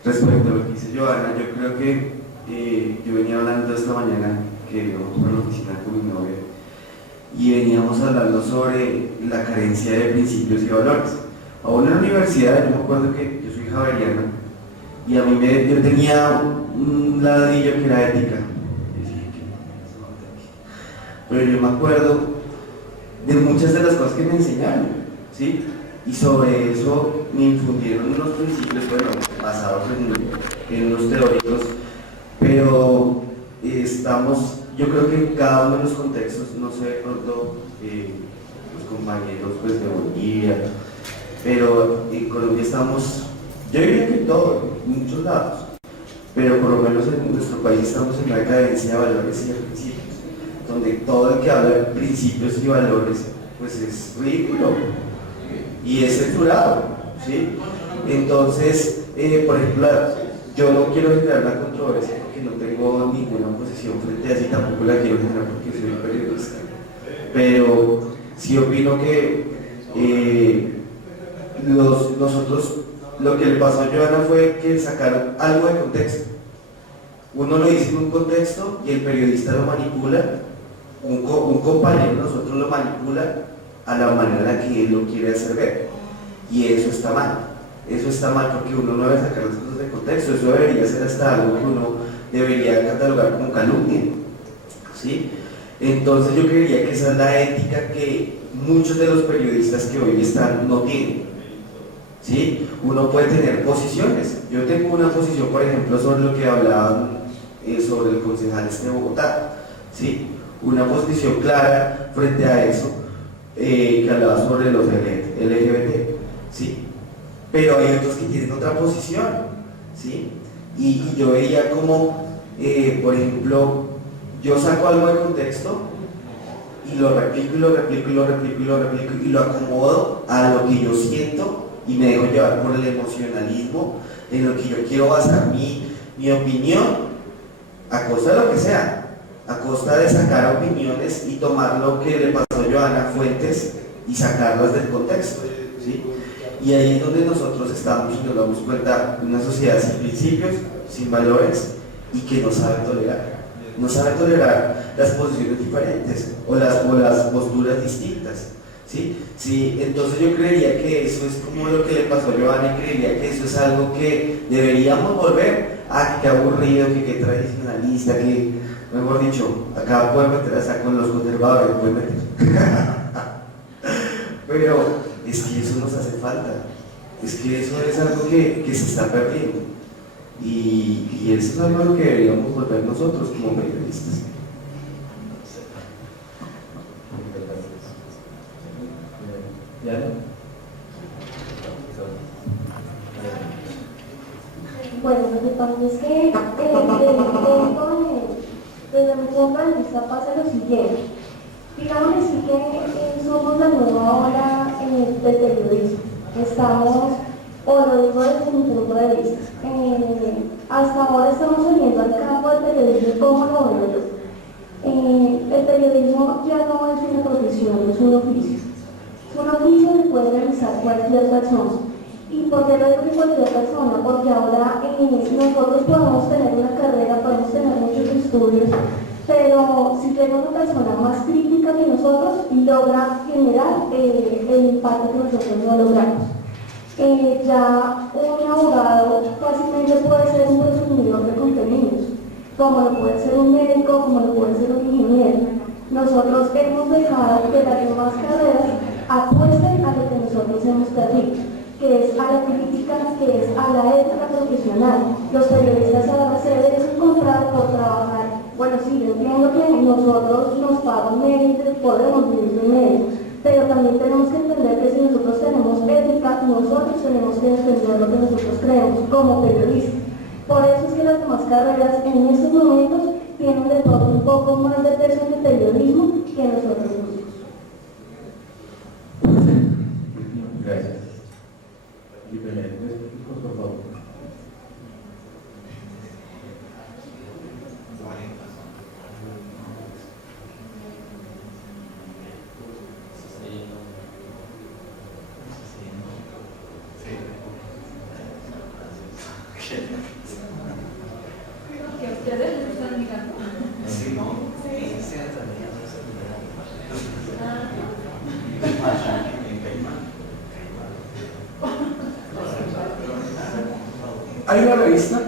respecto a lo que dice Joana, yo creo que yo venía hablando esta mañana que íbamos por la oficina con mi novia y veníamos hablando sobre la carencia de principios y valores. Aún en la universidad, yo me acuerdo que yo soy javeriana y a mí yo tenía un ladrillo que era ética. Pero yo me acuerdo de muchas de las cosas que me enseñaron, ¿sí? Y sobre eso me infundieron unos principios, bueno, basados en unos teóricos, pero yo creo que en cada uno de los contextos, no sé, de pronto los compañeros pues, de Bolivia, pero en Colombia estamos, yo diría que en muchos lados, pero por lo menos en nuestro país estamos en una decadencia de valores y de principios, donde todo el que habla de principios y valores pues es ridículo y es censurado, ¿sí? Entonces, por ejemplo, yo no quiero generar una controversia porque no tengo ninguna posición frente a eso y tampoco la quiero generar porque soy periodista, pero sí opino que nosotros, lo que le pasó a Joana fue que sacaron algo de contexto. Uno lo dice en un contexto y el periodista lo manipula, un compañero de nosotros lo manipula a la manera en la que él lo quiere hacer ver. Y eso está mal. Eso está mal porque uno no debe sacar las cosas de contexto. Eso debería ser hasta algo que uno debería catalogar como calumnia, ¿sí? Entonces yo creería que esa es la ética que muchos de los periodistas que hoy están no tienen, ¿sí? Uno puede tener posiciones. Yo tengo una posición, por ejemplo, sobre lo que hablaban sobre el concejal de Bogotá, ¿sí? Una posición clara frente a eso, que hablaba sobre los LGBT, ¿sí? Pero hay otros que tienen otra posición, ¿sí? Y yo veía como, por ejemplo, yo saco algo de contexto y lo replico y lo acomodo a lo que yo siento y me dejo llevar por el emocionalismo en lo que yo quiero basar mi opinión a costa de lo que sea, a costa de sacar opiniones y tomar lo que le pasó a Joana Fuentes y sacarlas del contexto, ¿sí? Y ahí es donde nosotros estamos y nos damos cuenta de una sociedad sin principios, sin valores y que no sabe tolerar las posiciones diferentes o las posturas distintas, ¿sí? Sí, entonces yo creería que eso es como lo que le pasó a Joana y creería que eso es algo que deberíamos volver a que aburrido, que tradicionalista, que, mejor dicho, acá pueden meter hasta con los conservadores, pueden meter. Pero es que eso nos hace falta, es que eso es algo que se está perdiendo y eso es algo a lo que deberíamos volver nosotros como periodistas. Bueno, lo que pasa es que desde mi punto de vista pasa lo siguiente. Digamos así que somos la nueva ola del periodismo. Estamos, o lo digo desde mi punto de vista, hasta ahora estamos saliendo al campo del periodismo como lo veo yo. El periodismo ya no es una profesión, es un oficio. Es un oficio que puede realizar cualquier persona. ¿Y por qué lo digo que cualquier persona? Porque ahora nosotros podemos tener una carrera, podemos tener muchos estudios, pero si llega una persona más crítica que nosotros, logra generar el impacto que nosotros no logramos. Ya un abogado fácilmente puede ser un consumidor de contenidos, como lo puede ser un médico, como lo puede ser un ingeniero. Nosotros hemos dejado que las demás carreras apuesten a lo que nosotros hemos perdido, que es a la crítica, que es a la ética profesional. Los periodistas ahora se deben comprar por trabajar. Bueno, sí, yo entiendo que nosotros nos pagan méritos, podemos vivir de méritos, pero también tenemos que entender que si nosotros tenemos ética, nosotros tenemos que defender lo que nosotros creemos como periodistas. Por eso es que las demás carreras en estos momentos tienen de todo un poco más de peso en el periodismo que nosotros mismos. Gracias. Y primero, por favor. Que ustedes les están mirando. Sí, ¿no? Sí. Sí, también. Hay una revista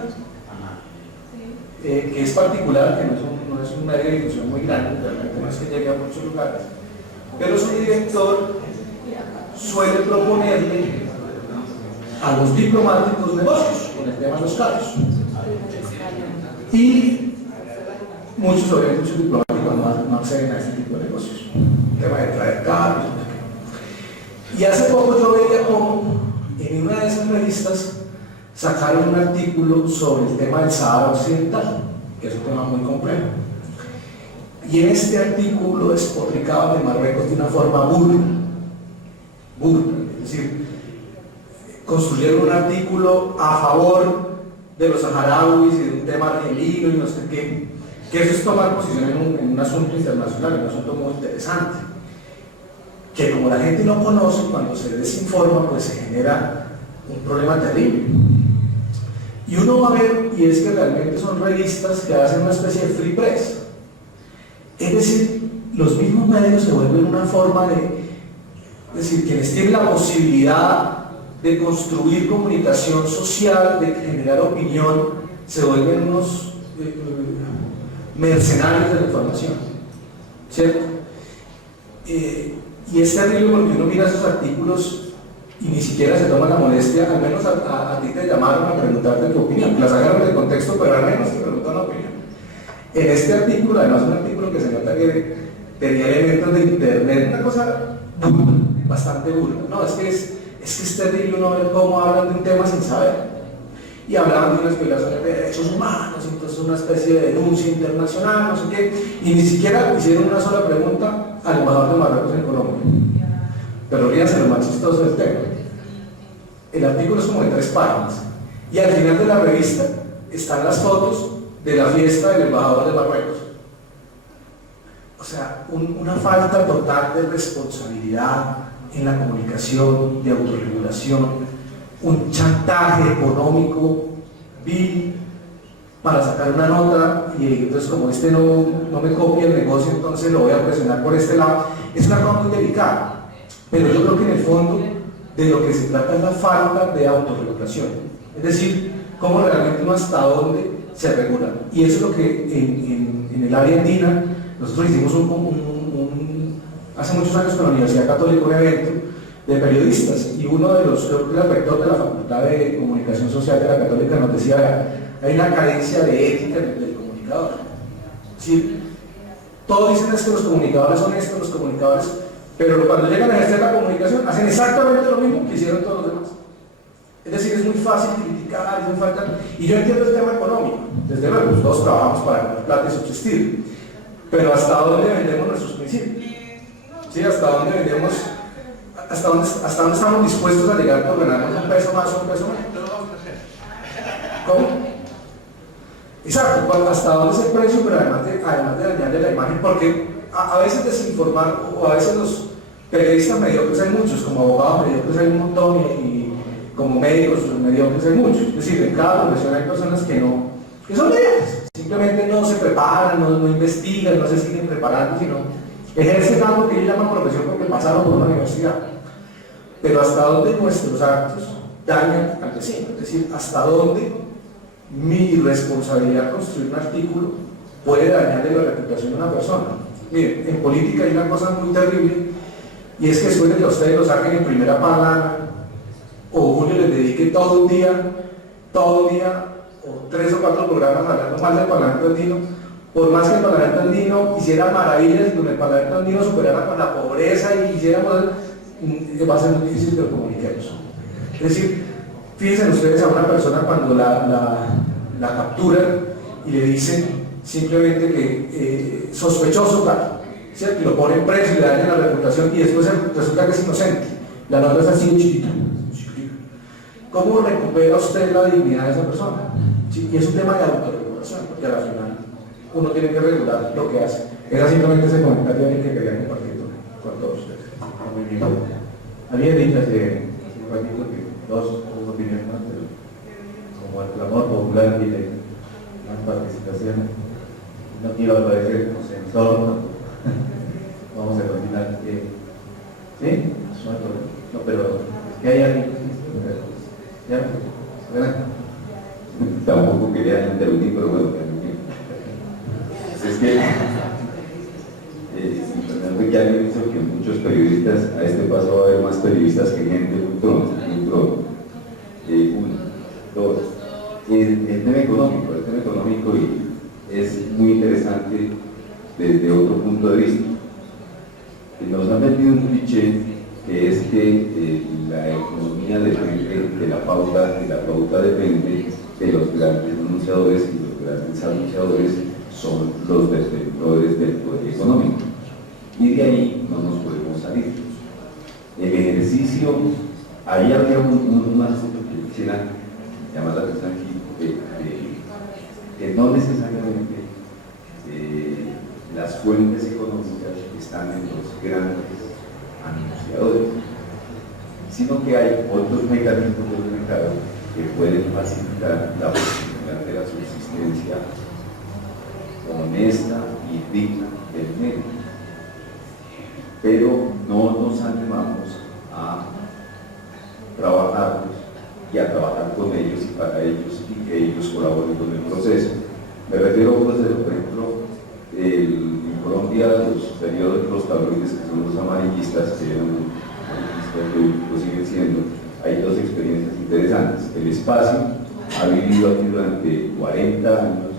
que es particular, que no es un medio de difusión muy grande, realmente no es que llegue a muchos lugares, pero su director suele proponerle a los diplomáticos negocios con el tema de los carros. Y muchos, obviamente, muchos diplomáticos no acceden a este tipo de negocios, el tema de traer carros. Y hace poco yo veía como en una de esas revistas sacaron un artículo sobre el tema del Sahara Occidental, que es un tema muy complejo. Y en este artículo despotricaban de Marruecos de una forma burda, es decir, construyeron un artículo a favor de los saharauis y de un tema argelino y no sé qué, que eso es tomar posición en un asunto internacional, un asunto muy interesante, que como la gente no conoce, cuando se desinforma, pues se genera un problema terrible. Y uno va a ver, y es que realmente son revistas que hacen una especie de free press. Es decir, los mismos medios se vuelven una forma de, es decir, quienes tienen la posibilidad de construir comunicación social, de generar opinión, se vuelven unos mercenarios de la información, ¿cierto? Y es terrible porque uno mira esos artículos y ni siquiera se toma la molestia, al menos a ti te llamaron a preguntarte tu opinión, la sacaron del contexto, pero al menos te preguntan la opinión. En este artículo, además un artículo que se nota que tenía elementos de internet, una cosa burda, bastante burda. No, es que es terrible uno ver cómo hablan de un tema sin saber. Y hablaban de unas violaciones de derechos humanos, entonces una especie de denuncia internacional, no sé qué, y ni siquiera hicieron una sola pregunta al embajador de Marruecos en Colombia. Pero fíjense lo más chistoso del tema. El artículo es como de 3 páginas, y al final de la revista están las fotos de la fiesta del embajador de Marruecos. O sea, una falta total de responsabilidad en la comunicación, de autorregulación, un chantaje económico vil para sacar una nota, y entonces como este no me copia el negocio, entonces lo voy a presionar por este lado. Es una cosa muy delicada, pero yo creo que en el fondo de lo que se trata es la falta de autorregulación, es decir, cómo realmente uno hasta dónde se regula. Y eso es lo que en el área andina nosotros hicimos hace muchos años con la Universidad Católica un evento de periodistas, y uno de los, creo que el rector de la Facultad de Comunicación Social de la Católica nos decía, hay una carencia de ética del comunicador. ¿Sí? Todos dicen es que los comunicadores son estos, los comunicadores, pero cuando llegan a ejercer la comunicación hacen exactamente lo mismo que hicieron todos los demás. Es decir, es muy fácil criticar, es muy fácil, y yo entiendo el tema económico, desde luego, pues todos trabajamos para ganar plata y subsistir, pero ¿hasta dónde vendemos nuestros principios? ¿Sí? ¿Hasta dónde vendemos, hasta dónde estamos dispuestos a llegar por ganarnos un peso más o un peso menos? ¿Cómo? Exacto, hasta dónde es el precio, pero además de dañarle la imagen, porque a veces desinformar, o a veces los periodistas mediocres hay muchos, como abogados mediocres hay un montón, y como médicos mediocres hay muchos. Es decir, en cada profesión hay personas que son mediocres, simplemente no se preparan, no investigan, no se siguen preparando, sino ejercen algo que ellos llaman profesión porque pasaron por una universidad. Pero hasta dónde nuestros actos dañan al vecino, es decir, hasta dónde mi responsabilidad construir un artículo puede dañarle la reputación de una persona. Miren, en política hay una cosa muy terrible, y es que después de que ustedes lo saquen en primera plana, o Julio les dedique todo un día, o 3 o 4 programas hablando más del Parlamento Andino, por más que el Parlamento Andino hiciera maravillas, donde el Parlamento Andino superara con la pobreza y hiciéramos, va a ser muy difícil que lo comuniquemos. Es decir, fíjense ustedes a una persona cuando la capturan y le dicen simplemente que sospechoso tal, ¿cierto? Y lo ponen preso y le dañan la reputación, y después resulta que es inocente. La nota es así de chiquita. ¿Cómo recupera usted la dignidad de esa persona? ¿Sí? Y es un tema de autorregulación, porque al final uno tiene que regular lo que hace. Era simplemente ese comentario que quería compartir con todos ustedes. Muy bien. Había dicho hace un ratito que dos opiniones más, pero como el clamor popular tiene más participación, no quiero aparecer como censor, ¿no? Vamos a continuar. ¿Sí? No, pero es que hay alguien. ¿Ya? ¿Verdad? Tampoco quería interrumpir, pero bueno, es que Fernando ya le dicho que muchos periodistas, a este paso va a haber más periodistas que gente muy pronto. Uno, dos, el tema económico es muy interesante desde otro punto de vista. Nos han metido un cliché que es que la economía depende de la pauta, y la pauta depende de los grandes anunciadores, y los grandes anunciadores son los detenidores del poder económico. Y de ahí no nos podemos salir. El ejercicio, ahí había un asunto que quisiera llamar la atención aquí, que no necesariamente las fuentes económicas están en los grandes anunciadores, sino que hay otros mecanismos del mercado que pueden facilitar la posibilidad de la subsistencia honesta y digna del medio. Pero no nos animamos a trabajarlos y a trabajar con ellos y para ellos, y que ellos colaboren con el proceso. Me refiero, pues, por ejemplo, en Colombia, los periodos, los tabloides que son los amarillistas, que eran amarillistas, lo siguen siendo. Hay dos experiencias interesantes. El Espacio ha vivido aquí durante 40 años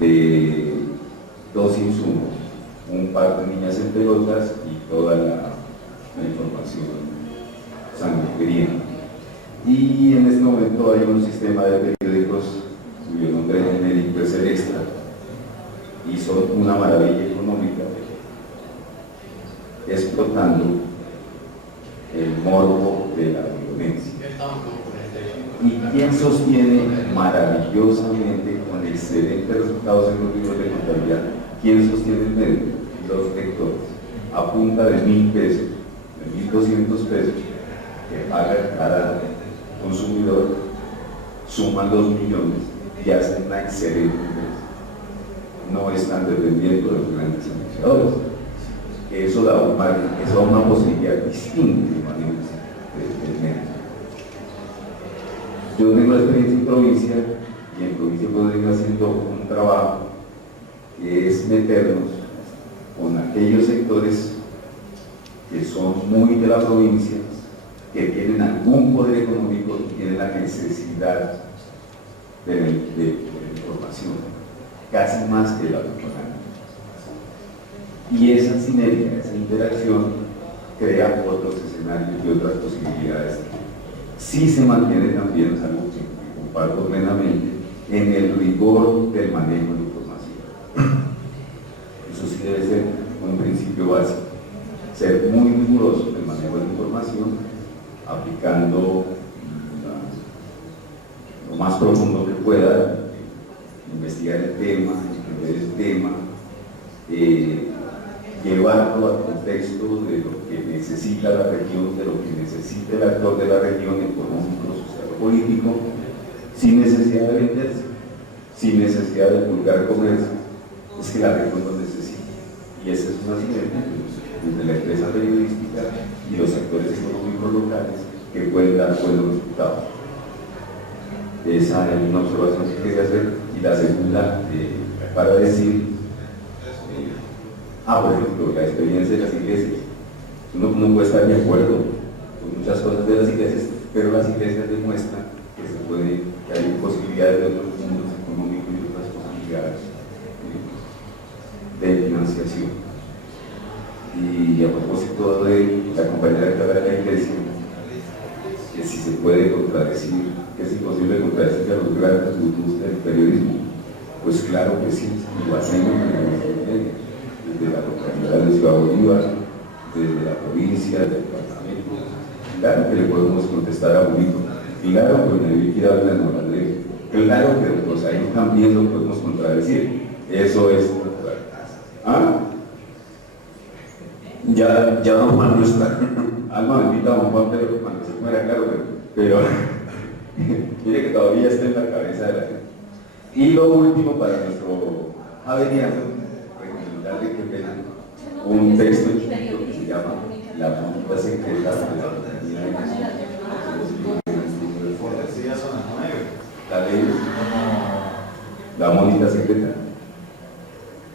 de dos insumos: un par de niñas en pelotas y toda la información sanguínea. Y en este momento hay un sistema de periódicos cuyo nombre genérico es el Extra, y son una maravilla económica, explotando el morbo de la violencia. ¿Y quién sostiene maravillosamente, con excelentes resultados en los libros de contabilidad, quién sostiene el medio? Los lectores, a punta de 1.000 pesos, de 1.200 pesos que paga cada consumidor, suman 2 millones y hacen una excelente empresa. No están dependiendo de los grandes anunciadores. Eso da una posibilidad distinta de manejo del medio. Yo tengo la experiencia en provincia, y en provincia podría haciendo un trabajo que es meternos con aquellos sectores que son muy de la provincia, que tienen algún poder económico y tienen la necesidad de información, casi más que la propaganda. Y esa sinergia, esa interacción crea otros escenarios y otras posibilidades sí se mantiene también, es algo que comparto plenamente, en el rigor del manejo de información. Eso sí debe ser un principio básico, ser muy riguroso en el manejo de la información, aplicando lo más profundo que pueda, investigar el tema, entender el tema, llevarlo al contexto de lo que necesita la región, de lo que necesita el actor de la región, económico, social o político, sin necesidad de venderse, sin necesidad de divulgar comercio. Es que la región lo necesita. Y esa es una sinergia entre la empresa periodística y los actores económicos locales que pueden dar buenos resultados. Esa es una observación que quería hacer. Y la segunda, para decir, por ejemplo, la experiencia de las iglesias. Uno no puede estar de acuerdo con muchas cosas de las iglesias, pero las iglesias demuestran que que hay posibilidades de otros mundos económicos y otras posibilidades de financiación. Y a propósito de la compañera que habla de la iglesia, que si se puede contradecir, que es imposible contradecir a los grandes gurús del periodismo, pues claro que sí, y lo hacemos desde la localidad de Ciudad Bolívar, desde la provincia, del departamento. Claro que le podemos contestar a Bonito, claro que David quiere hablar de Morales, claro que pues ahí también lo podemos contradecir. Eso es natural. Ya don Juan no está. Alma bendita don Juan, pero cuando se muera, claro, pero mire que todavía está en la cabeza de la gente. Y lo último para nuestro aveniano, recomendarle que vean un texto chiquito que se llama La monita secreta de la compañía de Jesús. La ley, la monita secreta.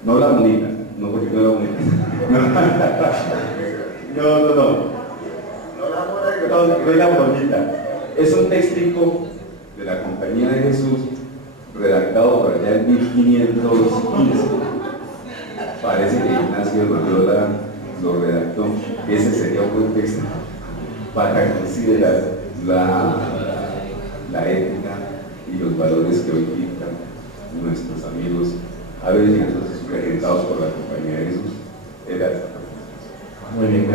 No la monita, no porque no la monita. No es la monita. Es un textico de la Compañía de Jesús, redactado por allá en 1515. Parece que Ignacio Loyola lo redactó. Ese sería un buen texto para considerar la ética y los valores que hoy dictan nuestros amigos avenianos representados por la Compañía de Jesús. Muy bien.